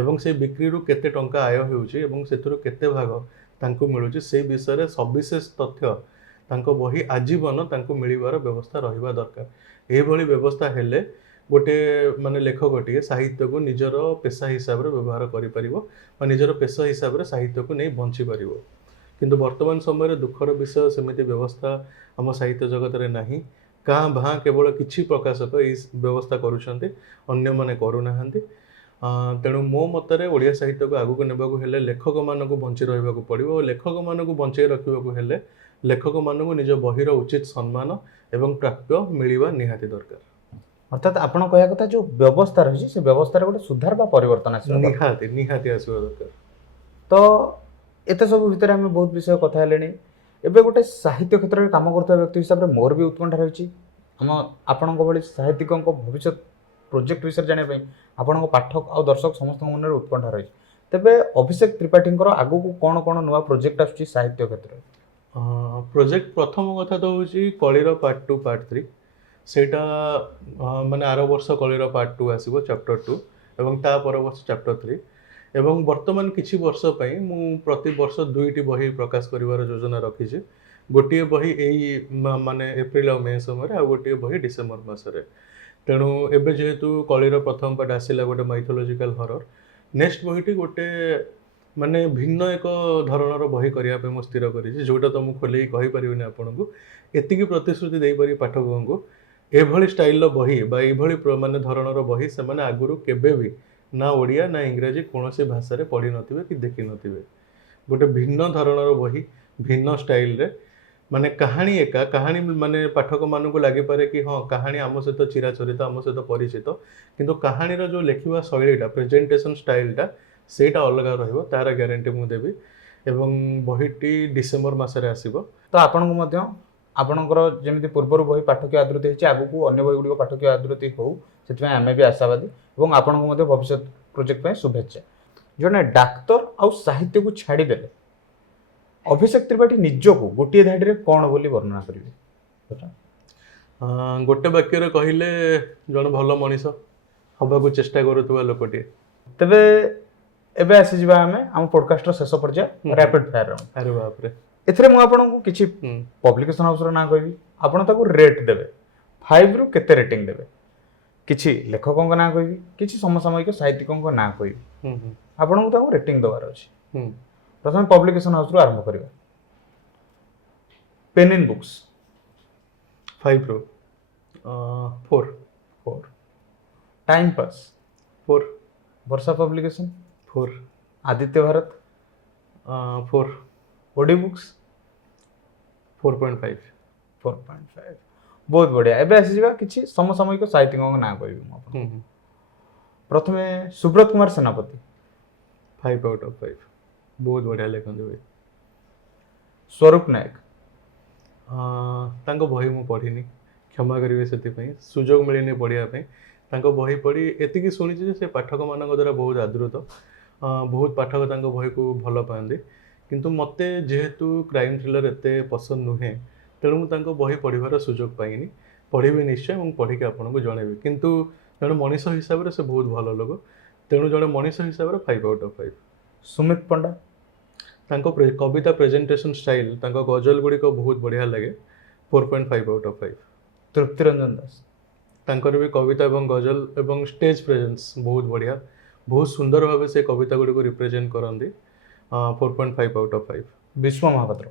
ଏବଂ ସେ ବିକ୍ରିରୁ କେତେ ଟଙ୍କା ଆୟ ହେଉଛି ଏବଂ ସେଥିରୁ କେତେ ଭାଗ ତାଙ୍କୁ ମିଳୁଛି, ସେଇ ବିଷୟରେ ସବିଶେଷ ତଥ୍ୟ ତାଙ୍କ ବହି ଆଜୀବନ ତାଙ୍କୁ ମିଳିବାର ବ୍ୟବସ୍ଥା ରହିବା ଦରକାର। ଏହିଭଳି ବ୍ୟବସ୍ଥା ହେଲେ ଗୋଟେ ମାନେ ଲେଖକଟିଏ ସାହିତ୍ୟକୁ ନିଜର ପେଶା ହିସାବରେ ବ୍ୟବହାର କରିପାରିବ ବା ନିଜର ପେଶା ହିସାବରେ ସାହିତ୍ୟକୁ ନେଇ ବଞ୍ଚିପାରିବ। କିନ୍ତୁ ବର୍ତ୍ତମାନ ସମୟରେ ଦୁଃଖର ବିଷୟ ସେମିତି ବ୍ୟବସ୍ଥା ଆମ ସାହିତ୍ୟ ଜଗତରେ ନାହିଁ। କାଁ ଭାଁ କେବଳ କିଛି ପ୍ରକାଶକ ଏହି ବ୍ୟବସ୍ଥା କରୁଛନ୍ତି, ଅନ୍ୟମାନେ କରୁନାହାନ୍ତି। ତେଣୁ ମୋ ମତରେ ଓଡ଼ିଆ ସାହିତ୍ୟକୁ ଆଗକୁ ନେବାକୁ ହେଲେ ଲେଖକମାନଙ୍କୁ ବଞ୍ଚି ରହିବାକୁ ପଡ଼ିବ, ଓ ଲେଖକମାନଙ୍କୁ ବଞ୍ଚାଇ ରଖିବାକୁ ହେଲେ ଲେଖକମାନଙ୍କୁ ନିଜ ବହିର ଉଚିତ ସମ୍ମାନ ଏବଂ ପ୍ରାପ୍ୟ ମିଳିବା ନିହାତି ଦରକାର। ଅର୍ଥାତ୍ ଆପଣ କହିବା କଥା ଯେଉଁ ବ୍ୟବସ୍ଥା ରହିଛି ସେ ବ୍ୟବସ୍ଥାରେ ଗୋଟେ ସୁଧାର ବା ପରିବର୍ତ୍ତନ ଆସିବ, ନିହାତି ଆସିବା ଦରକାର। ତ ଏତେ ସବୁ ଭିତରେ ଆମେ ବହୁତ ବିଷୟ କଥା ହେଲେଣି। ଏବେ ଗୋଟେ ସାହିତ୍ୟ କ୍ଷେତ୍ରରେ କାମ କରୁଥିବା ବ୍ୟକ୍ତି ହିସାବରେ ମୋର ବି ଉତ୍କଣ୍ଠା ରହିଛି ଆପଣଙ୍କ ଭଳି ସାହିତ୍ୟିକଙ୍କ ଭବିଷ୍ୟତ ପ୍ରୋଜେକ୍ଟ ବିଷୟରେ ଜାଣିବା ପାଇଁ। ଆପଣଙ୍କ ପାଠକ ଆଉ ଦର୍ଶକ ସମସ୍ତଙ୍କ ମନରେ ଉତ୍କଣ୍ଠା ରହିଛି। ତେବେ ଅଭିଷେକ ତ୍ରିପାଠୀଙ୍କର ଆଗକୁ କ'ଣ କ'ଣ ନୂଆ ପ୍ରୋଜେକ୍ଟ ଆସୁଛି ସାହିତ୍ୟ କ୍ଷେତ୍ରରେ? ପ୍ରୋଜେକ୍ଟ ପ୍ରଥମ କଥା ତ ହେଉଛି କଳିର ପାର୍ଟ 2 ପାର୍ଟ 3। ସେଇଟା ମାନେ ଆର ବର୍ଷ କଳିର ପାର୍ଟ 2 ଆସିବ, ଚାପ୍ଟର 2, ଏବଂ ତା ପର ବର୍ଷ ଚାପ୍ଟର 3। ଏବଂ ବର୍ତ୍ତମାନ କିଛି ବର୍ଷ ପାଇଁ ମୁଁ ପ୍ରତିବର୍ଷ 2ଟି ବହି ପ୍ରକାଶ କରିବାର ଯୋଜନା ରଖିଛି। ଗୋଟିଏ ବହି ଏଇ ମାନେ ଏପ୍ରିଲ ଆଉ ମେ ସମୟରେ, ଆଉ ଗୋଟିଏ ବହି ଡିସେମ୍ବର ମାସରେ। ତେଣୁ ଏବେ ଯେହେତୁ କଳିର ପ୍ରଥମ ପାର୍ଟ ଆସିଲା ଗୋଟେ ମାଇଥୋଲୋଜିକାଲ ହରର, ନେକ୍ସଟ ବହିଟି ଗୋଟେ ମାନେ ଭିନ୍ନ ଏକ ଧରଣର ବହି କରିବା ପାଇଁ ମୁଁ ସ୍ଥିର କରିଛି, ଯୋଉଟା ତ ମୁଁ ଖୋଲିକି କହିପାରିବିନି ଆପଣଙ୍କୁ। ଏତିକି ପ୍ରତିଶ୍ରୁତି ଦେଇପାରି ପାଠକଙ୍କୁ, ଏଭଳି ଷ୍ଟାଇଲର ବହି ବା ଏଇଭଳି ମାନେ ଧରଣର ବହି ସେମାନେ ଆଗରୁ କେବେ ବି ନା ଓଡ଼ିଆ ନା ଇଂରାଜୀ କୌଣସି ଭାଷାରେ ପଢ଼ିନଥିବେ କି ଦେଖିନଥିବେ। ଗୋଟେ ଭିନ୍ନ ଧରଣର ବହି, ଭିନ୍ନ ଷ୍ଟାଇଲରେ, ମାନେ କାହାଣୀ ଏକା କାହାଣୀ, ମାନେ ପାଠକମାନଙ୍କୁ ଲାଗିପାରେ କି ହଁ କାହାଣୀ ଆମ ସହିତ ଚିରାଚରିତ, ଆମ ସହିତ ପରିଚିତ, କିନ୍ତୁ କାହାଣୀର ଯେଉଁ ଲେଖିବା ଶୈଳୀଟା, ପ୍ରେଜେଣ୍ଟେସନ ଷ୍ଟାଇଲଟା, ସେଇଟା ଅଲଗା ରହିବ, ତାର ଗ୍ୟାରେଣ୍ଟି ମୁଁ ଦେବି। ଏବଂ ବହିଟି ଡିସେମ୍ବର ମାସରେ ଆସିବ। ତ ଆପଣଙ୍କୁ ମଧ୍ୟ ଆପଣଙ୍କର ଯେମିତି ପୂର୍ବରୁ ବହି ପାଠକୀୟ ଆଦୃତି ହେଇଛି, ଆଗକୁ ଅନ୍ୟ ବହି ଗୁଡ଼ିକ ପାଠକୀୟ ଆଦୃତି ହଉ, ସେଥିପାଇଁ ଆମେ ବି ଆଶାବାଦୀ ଏବଂ ଆପଣଙ୍କୁ ମଧ୍ୟ ଭବିଷ୍ୟତ ପ୍ରୋଜେକ୍ଟ ପାଇଁ ଶୁଭେଚ୍ଛା। ଜଣେ ଡାକ୍ତର ଆଉ ସାହିତ୍ୟକୁ ଛାଡ଼ିଦେଲେ ଅଭିଷେକ ତ୍ରିପାଠୀ ନିଜକୁ ଗୋଟିଏ ଧାଡ଼ିରେ କ'ଣ ବୋଲି ବର୍ଣ୍ଣନା କରିବେ? ଗୋଟେ ବାକ୍ୟରେ କହିଲେ ଜଣେ ଭଲ ମଣିଷ ହବାକୁ ଚେଷ୍ଟା କରୁଥିବା ଲୋକଟିଏ। ତେବେ ଏବେ ଆସିଯିବା ଆମେ ଆମ ପଡକାଷ୍ଟର ଶେଷ ପର୍ଯ୍ୟାୟ, ରାପିଡ୍ ଫାୟାର ରାଉଣ୍ଡ। ଆରେ ବାପରେ। ଏଥିରେ ମୁଁ ଆପଣଙ୍କୁ କିଛି ପବ୍ଲିକେସନ ହାଉସର ନାଁ କହିବି, ଆପଣ ତାକୁ ରେଟ୍ ଦେବେ, 5ରୁ କେତେ ରେଟିଂ ଦେବେ। କିଛି ଲେଖକଙ୍କ ନାଁ କହିବି, କିଛି ସମସାମୟିକ ସାହିତ୍ୟିକଙ୍କ ନାଁ କହିବି, ଆପଣଙ୍କୁ ତାକୁ ରେଟିଂ ଦେବାର ଅଛି। ପ୍ରଥମେ ପବ୍ଲିକେସନ ହାଉସରୁ ଆରମ୍ଭ କରିବା। ପେନିନ୍ ବୁକ୍ସ 5ରୁ 4। Time pass 4। ବର୍ଷା ପବ୍ଲିକେସନ 4। ଆଦିତ୍ୟ ଭାରତ 4। ଓଡି ବୁକ୍ସ 4.5। 4.5। ବହୁତ ବଢ଼ିଆ। ଏବେ ଆସିଯିବା କିଛି ସମସାମୟିକ ସାହିତ୍ୟିକଙ୍କ ନାଁ କହିବି ମୁଁ ଆପଣଙ୍କୁ। ପ୍ରଥମେ ସୁବ୍ରତ କୁମାର ସେନାପତି 5/5। ବହୁତ ବଢ଼ିଆ ଲେଖନ୍ତି ଭାଇ। ସ୍ୱରୂପ ନାୟକ ତାଙ୍କ ବହି ମୁଁ ପଢ଼ିନି, କ୍ଷମା କରିବେ ସେଥିପାଇଁ, ସୁଯୋଗ ମିଳିନି ପଢ଼ିବା ପାଇଁ। ତାଙ୍କ ବହି ପଢ଼ି ଏତିକି ଶୁଣିଛି ଯେ ସେ ପାଠକମାନଙ୍କ ଦ୍ୱାରା ବହୁତ ଆଦୃତ, ବହୁତ ପାଠକ ତାଙ୍କ ବହିକୁ ଭଲ ପାଆନ୍ତି। କିନ୍ତୁ ମୋତେ ଯେହେତୁ କ୍ରାଇମ୍ ଥ୍ରିଲର ଏତେ ପସନ୍ଦ ନୁହେଁ, ତେଣୁ ମୁଁ ତାଙ୍କ ବହି ପଢ଼ିବାର ସୁଯୋଗ ପାଇନି। ପଢ଼ିବି ନିଶ୍ଚୟ ଏବଂ ପଢ଼ିକି ଆପଣଙ୍କୁ ଜଣେଇବି। କିନ୍ତୁ ଜଣେ ମଣିଷ ହିସାବରେ ସେ ବହୁତ ଭଲ ଲୋକ, ତେଣୁ ଜଣେ ମଣିଷ ହିସାବରେ 5/5। ସୁମିତ ପଣ୍ଡା ତାଙ୍କ କବିତା ପ୍ରେଜେଣ୍ଟେସନ ଷ୍ଟାଇଲ, ତାଙ୍କ ଗଜଲ ଗୁଡ଼ିକ ବହୁତ ବଢ଼ିଆ ଲାଗେ, 4.5/5। ତୃପ୍ତି ରଞ୍ଜନ ଦାସ ତାଙ୍କର ବି କବିତା ଏବଂ ଗଜଲ ଏବଂ ଷ୍ଟେଜ୍ ପ୍ରେଜେନ୍ସ ବହୁତ ବଢ଼ିଆ, ବହୁତ ସୁନ୍ଦର ଭାବେ ସେ କବିତା ଗୁଡ଼ିକୁ ରିପ୍ରେଜେଣ୍ଟ କରନ୍ତି, 4.5/5। ବିଶ୍ୱ ମହାପାତ୍ର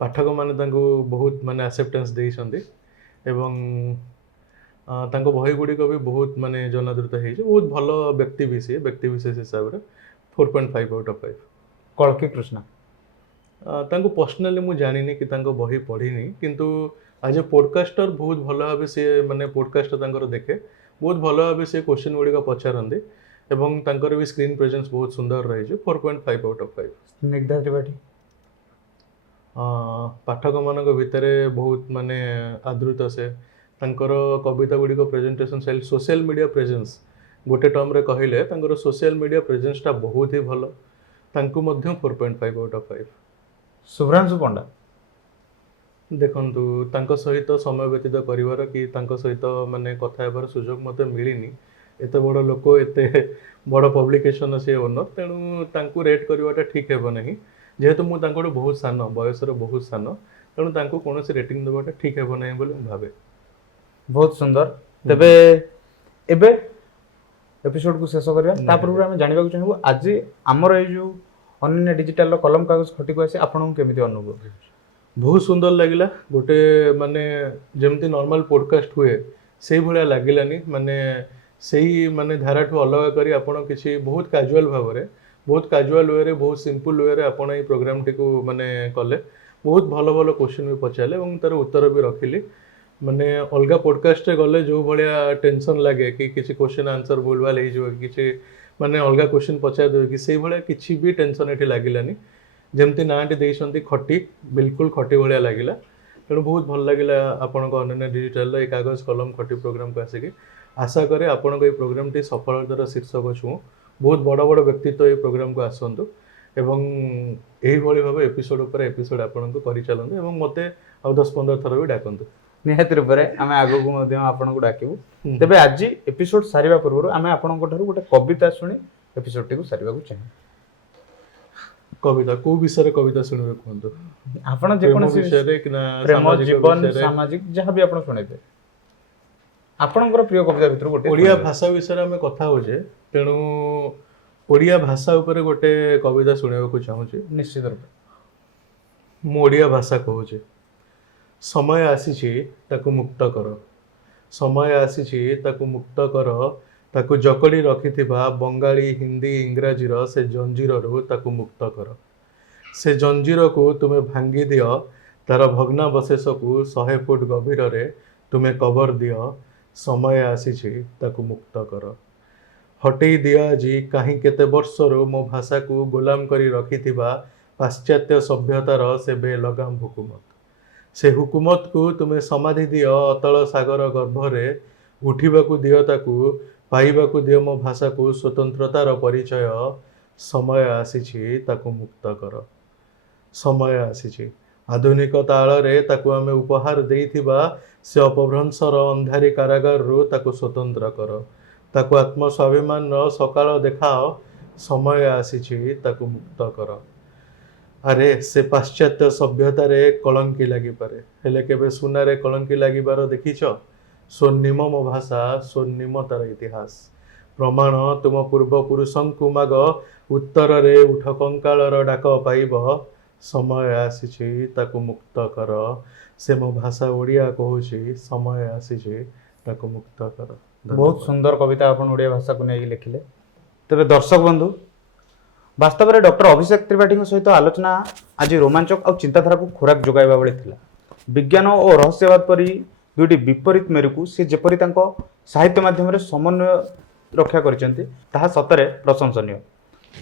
ପାଠକମାନେ ତାଙ୍କୁ ବହୁତ ମାନେ ଆକ୍ସେପ୍ଟାନ୍ସ ଦେଇଛନ୍ତି ଏବଂ ତାଙ୍କ ବହି ଗୁଡ଼ିକ ବି ବହୁତ ମାନେ ଜନାଦୃତ ହେଇଛି। ବହୁତ ଭଲ ବ୍ୟକ୍ତି ବି ସିଏ, ବ୍ୟକ୍ତି ବିଶେଷ ହିସାବରେ, 4.5/5। କଳ୍କି କୃଷ୍ଣ ତାଙ୍କୁ ପର୍ସନାଲି ମୁଁ ଜାଣିନି କି ତାଙ୍କ ବହି ପଢ଼ିନି, କିନ୍ତୁ ଆଜ ଏ ପୋଡକାଷ୍ଟର ବହୁତ ଭଲ ଭାବେ ସିଏ ମାନେ ପୋଡକାଷ୍ଟ ତାଙ୍କର ଦେଖେ, ବହୁତ ଭଲ ଭାବେ ସେ କୋଶ୍ଚିନ୍ ଗୁଡ଼ିକ ପଚାରନ୍ତି ଏବଂ ତାଙ୍କର ବି ସ୍କ୍ରିନ୍ ପ୍ରେଜେନ୍ସ ବହୁତ ସୁନ୍ଦର ରହିଛି, 4.5/5। ସ୍ନିଗ୍ଧା ତ୍ରିପାଠୀ ପାଠକମାନଙ୍କ ଭିତରେ ବହୁତ ମାନେ ଆଦୃତ ସେ, ତାଙ୍କର କବିତା ଗୁଡ଼ିକ presentation style, social media presence ଗୋଟେ ଟର୍ମରେ କହିଲେ ତାଙ୍କର ସୋସିଆଲ ମିଡ଼ିଆ ପ୍ରେଜେନ୍ସଟା ବହୁତ ହି ଭଲ, ତାଙ୍କୁ ମଧ୍ୟ 4.5/5। ଶୁଭ୍ରାଂଶୁ ପଣ୍ଡା ଦେଖନ୍ତୁ, ତାଙ୍କ ସହିତ ସମୟ ବ୍ୟତୀତ କରିବାର କି ତାଙ୍କ ସହିତ ମାନେ କଥା ହେବାର ସୁଯୋଗ ମୋତେ ମିଳିନି। ଏତେ ବଡ଼ ଲୋକ, ଏତେ ବଡ଼ ପବ୍ଲିକେସନ ସେ ଓନର, ତେଣୁ ତାଙ୍କୁ ରେଟ୍ କରିବାଟା ଠିକ୍ ହେବ ନାହିଁ। ଯେହେତୁ ମୁଁ ତାଙ୍କଠୁ ବହୁତ ସାନ, ବୟସରେ ବହୁତ ସାନ, ତେଣୁ ତାଙ୍କୁ କୌଣସି ରେଟିଂ ଦେବାଟା ଠିକ୍ ହେବ ନାହିଁ ବୋଲି ମୁଁ ଭାବେ। ବହୁତ ସୁନ୍ଦର। ତେବେ ଏବେ ଏପିସୋଡକୁ ଶେଷ କରିବା। ତା ପୂର୍ବରୁ ଆମେ ଜାଣିବାକୁ ଚାହିଁବୁ, ଆଜି ଆମର ଏଇ ଯେଉଁ ଅନନ୍ୟ ଡିଜିଟାଲର କଲମ କାଗଜ ଖଟିକୁ ଆସି ଆପଣଙ୍କୁ କେମିତି ଅନୁଭବ ହେଉଛି? ବହୁତ ସୁନ୍ଦର ଲାଗିଲା। ଗୋଟେ ମାନେ ଯେମିତି ନର୍ମାଲ ପୋଡକାଷ୍ଟ ହୁଏ ସେଇଭଳିଆ ଲାଗିଲାନି, ମାନେ ସେଇ ମାନେ ଧାରାଠୁ ଅଲଗା କରି ଆପଣ କିଛି ବହୁତ କାଜୁଆଲ ଭାବରେ, ବହୁତ କାଜୁଆଲ ୱେରେ, ବହୁତ ସିମ୍ପଲ ୱେରେ ଆପଣ ଏଇ ପ୍ରୋଗ୍ରାମଟିକୁ ମାନେ କଲେ। ବହୁତ ଭଲ ଭଲ କୋଶ୍ଚିନ୍ ବି ପଚାରିଲେ ଏବଂ ତାର ଉତ୍ତର ବି ରଖିଲି। ମାନେ ଅଲଗା ପୋଡକାଷ୍ଟରେ ଗଲେ ଯେଉଁ ଭଳିଆ ଟେନସନ୍ ଲାଗେ କି କିଛି କୋଶ୍ଚିନ୍ ଆନ୍ସର ଭୁଲଭାଲ ହେଇଯିବ, କିଛି ମାନେ ଅଲଗା କୋଶ୍ଚିନ୍ ପଚାରିଦେବେ କି, ସେଇଭଳିଆ କିଛି ବି ଟେନସନ୍ ଏଠି ଲାଗିଲାନି। ଯେମିତି ନାଁଟି ଦେଇଛନ୍ତି ଖଟି, ବିଲକୁଲ ଖଟି ଭଳିଆ ଲାଗିଲା। ତେଣୁ ବହୁତ ଭଲ ଲାଗିଲା ଆପଣଙ୍କ ଅନନ୍ୟ ଡିଜିଟାଲର ଏଇ କାଗଜ କଲମ ଖଟି ପ୍ରୋଗ୍ରାମକୁ ଆସିକି। ଆଶା କରେ ଆପଣଙ୍କ ଏଇ ପ୍ରୋଗ୍ରାମଟି ସଫଳତାର ଶୀର୍ଷକ ଛୁଉଁ, ବହୁତ ବଡ଼ ବଡ଼ ବ୍ୟକ୍ତିତ୍ୱ ଏଇ ପ୍ରୋଗ୍ରାମକୁ ଆସନ୍ତୁ ଏବଂ ଏଇଭଳି ଭାବେ ଏପିସୋଡ ଉପରେ ଏପିସୋଡ ଆପଣଙ୍କୁ କରିଚାଲନ୍ତୁ ଏବଂ ମୋତେ ଆଉ 10-15 ଥର ବି ଡାକନ୍ତୁ। ନିହାତି ରୂପରେ ଆମେ ଆଗକୁ ମଧ୍ୟ ଆପଣଙ୍କୁ ଡାକିବୁ। ତେବେ ଆଜି ଏପିସୋଡ ସାରିବା ପୂର୍ବରୁ ଆମେ ଆପଣଙ୍କ ଠାରୁ ଗୋଟେ କବିତା ଶୁଣି ଏପିସୋଡଟିକୁ ସାରିବାକୁ ଚାହିଁବୁ। କବିତା କୋଉ ବିଷୟରେ କବିତା ଶୁଣିବେ କୁହନ୍ତୁ? ଆପଣ ଯେକୌଣସି ବିଷୟରେ କି ନା ପ୍ରେମ, ସାମାଜିକ ଜୀବନ, ବିଷୟରେ? ସାମାଜିକ, ଯାହା ବି ଆପଣ ଶୁଣେଇବେ। ଆପଣଙ୍କର ପ୍ରିୟ କବିତା ଭିତରୁ ଗୋଟେ ଓଡ଼ିଆ ଭାଷା ବିଷୟରେ ଆମେ କଥା ହଉଛେ, ତେଣୁ ଓଡ଼ିଆ ଭାଷା ଉପରେ ଗୋଟେ କବିତା ଶୁଣିବାକୁ ଚାହୁଁଛି। ନିଶ୍ଚିତ ରୂପେ। ମୁଁ ଓଡ଼ିଆ ଭାଷା କହୁଛି। ସମୟ ଆସିଛି ତାକୁ ମୁକ୍ତ କର, ସମୟ ଆସିଛି ତାକୁ ମୁକ୍ତ କର, ତାକୁ ଜକଡ଼ି ରଖିଥିବା ବଙ୍ଗାଳୀ, ହିନ୍ଦୀ, ଇଂରାଜୀର ସେ ଜଞ୍ଜିରରୁ ତାକୁ ମୁକ୍ତ କର। ସେ ଜଞ୍ଜିରକୁ ତୁମେ ଭାଙ୍ଗି ଦିଅ, ତାର ଭଗ୍ନାବଶେଷକୁ 100 ଫୁଟ ଗଭୀରରେ ତୁମେ କବର ଦିଅ। ସମୟ ଆସିଛି ତାକୁ ମୁକ୍ତ କର। ହଟେଇ ଦିଅ ଆଜି କାହିଁ କେତେ ବର୍ଷରୁ ମୋ ଭାଷାକୁ ଗୋଲାମ କରି ରଖିଥିବା ପାଶ୍ଚାତ୍ୟ ସଭ୍ୟତାର ସେ ବେଲଗାମ ହୁକୁମତ। ସେ ହୁକୁମତକୁ ତୁମେ ସମାଧି ଦିଅ ଅତଳ ସାଗର ଗର୍ଭରେ। ଉଠିବାକୁ ଦିଅ ତାକୁ, ପାଇବାକୁ ଦିଅ ମୋ ଭାଷାକୁ ସ୍ୱତନ୍ତ୍ରତାର ପରିଚୟ। ସମୟ ଆସିଛି ତାକୁ ମୁକ୍ତ କର। ସମୟ ଆସିଛି। ଆଧୁନିକ ତାଳରେ ତାକୁ ଆମେ ଉପହାର ଦେଇଥିବା ସେ ଅପଭ୍ରଂଶର ଅନ୍ଧାରୀ କାରାଗାରରୁ ତାକୁ ସ୍ୱତନ୍ତ୍ର କର। ତାକୁ ଆତ୍ମସ୍ୱାଭିମାନର ସକାଳ ଦେଖାଅ। ସମୟ ଆସିଛି ତାକୁ ମୁକ୍ତ କର। ଆରେ ସେ ପାଶ୍ଚାତ୍ୟ ସଭ୍ୟତାରେ କଳଙ୍କି ଲାଗିପାରେ, ହେଲେ କେବେ ସୁନାରେ କଳଙ୍କି ଲାଗିବାର ଦେଖିଛ? ସ୍ୱର୍ଣ୍ଣିମ ମୋ ଭାଷା, ସ୍ୱର୍ଣ୍ଣିମ ତାର ଇତିହାସ। ପ୍ରମାଣ ତୁମ ପୂର୍ବପୁରୁଷଙ୍କୁ ମାଗ, ଉତ୍ତରରେ ଉଠ କଙ୍କାଳର ଡାକ ପାଇବ। ସମୟ ଆସିଛି ତାକୁ ମୁକ୍ତ କର। ସେ ମୋ ଭାଷା ଓଡ଼ିଆ କହୁଛି, ସମୟ ଆସିଛି ତାକୁ ମୁକ୍ତ କର। ବହୁତ ସୁନ୍ଦର କବିତା ଆପଣ ଓଡ଼ିଆ ଭାଷାକୁ ନେଇକି ଲେଖିଲେ। ତେବେ ଦର୍ଶକ ବନ୍ଧୁ, ବାସ୍ତବରେ ଡକ୍ଟର ଅଭିଷେକ ତ୍ରିପାଠୀଙ୍କ ସହିତ ଆଲୋଚନା ଆଜି ରୋମାଞ୍ଚକ ଆଉ ଚିନ୍ତାଧାରାକୁ ଖୋରାକ ଯୋଗାଇବା ଭଳି ଥିଲା। ବିଜ୍ଞାନ ଓ ରହସ୍ୟବାଦ ପରି ଦୁଇଟି ବିପରୀତ ମେରୁକୁ ସେ ଯେପରି ତାଙ୍କ ସାହିତ୍ୟ ମାଧ୍ୟମରେ ସମନ୍ୱୟ ରକ୍ଷା କରିଛନ୍ତି, ତାହା ସତରେ ପ୍ରଶଂସନୀୟ।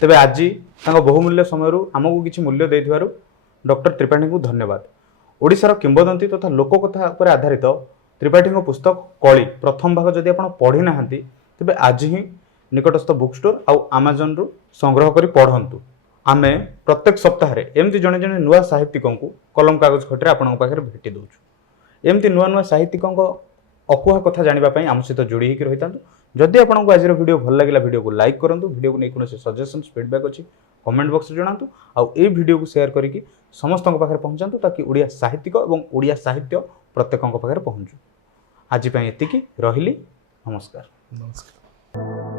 ତେବେ ଆଜି ତାଙ୍କ ବହୁମୂଲ୍ୟ ସମୟରୁ ଆମକୁ କିଛି ମୂଲ୍ୟ ଦେଇଥିବାରୁ ଡକ୍ଟର ତ୍ରିପାଠୀଙ୍କୁ ଧନ୍ୟବାଦ। ଓଡ଼ିଶାର କିମ୍ବଦନ୍ତୀ ତଥା ଲୋକକଥା ଉପରେ ଆଧାରିତ ତ୍ରିପାଠୀଙ୍କ ପୁସ୍ତକ କଳି ପ୍ରଥମ ଭାଗ ଯଦି ଆପଣ ପଢ଼ି ନାହାନ୍ତି, ତେବେ ଆଜି ହିଁ ନିକଟସ୍ଥ ବୁକ୍ ଷ୍ଟୋର ଆଉ ଆମାଜନରୁ ସଂଗ୍ରହ କରି ପଢ଼ନ୍ତୁ। ଆମେ ପ୍ରତ୍ୟେକ ସପ୍ତାହରେ ଏମିତି ଜଣେ ଜଣେ ନୂଆ ସାହିତ୍ୟିକଙ୍କୁ କଲମ କାଗଜ ଖଟିରେ ଆପଣଙ୍କ ପାଖରେ ଭେଟି ଦେଉଛୁ। ଏମିତି ନୂଆ ନୂଆ ସାହିତ୍ୟିକଙ୍କ ଅକୁହା କଥା ଜାଣିବା ପାଇଁ ଆମ ସହିତ ଯୋଡ଼ି ହେଇକି ରହିଥାନ୍ତୁ। ଯଦି ଆପଣଙ୍କୁ ଆଜିର ଭିଡ଼ିଓ ଭଲ ଲାଗିଲା, ଭିଡ଼ିଓକୁ ଲାଇକ୍ କରନ୍ତୁ। ଭିଡ଼ିଓକୁ ନେଇ କୌଣସି ସଜେସନ୍ସ ଫିଡ଼ବ୍ୟାକ୍ ଅଛି କମେଣ୍ଟ ବକ୍ସରେ ଜଣାନ୍ତୁ। ଆଉ ଏହି ଭିଡ଼ିଓକୁ ସେୟାର କରିକି ସମସ୍ତଙ୍କ ପାଖରେ ପହଞ୍ଚାନ୍ତୁ, ତାକି ଓଡ଼ିଆ ସାହିତ୍ୟିକ ଏବଂ ଓଡ଼ିଆ ସାହିତ୍ୟ ପ୍ରତ୍ୟେକଙ୍କ ପାଖରେ ପହଞ୍ଚୁ। ଆଜି ପାଇଁ ଏତିକି, ରହିଲି, ନମସ୍କାର। ନମସ୍କାର।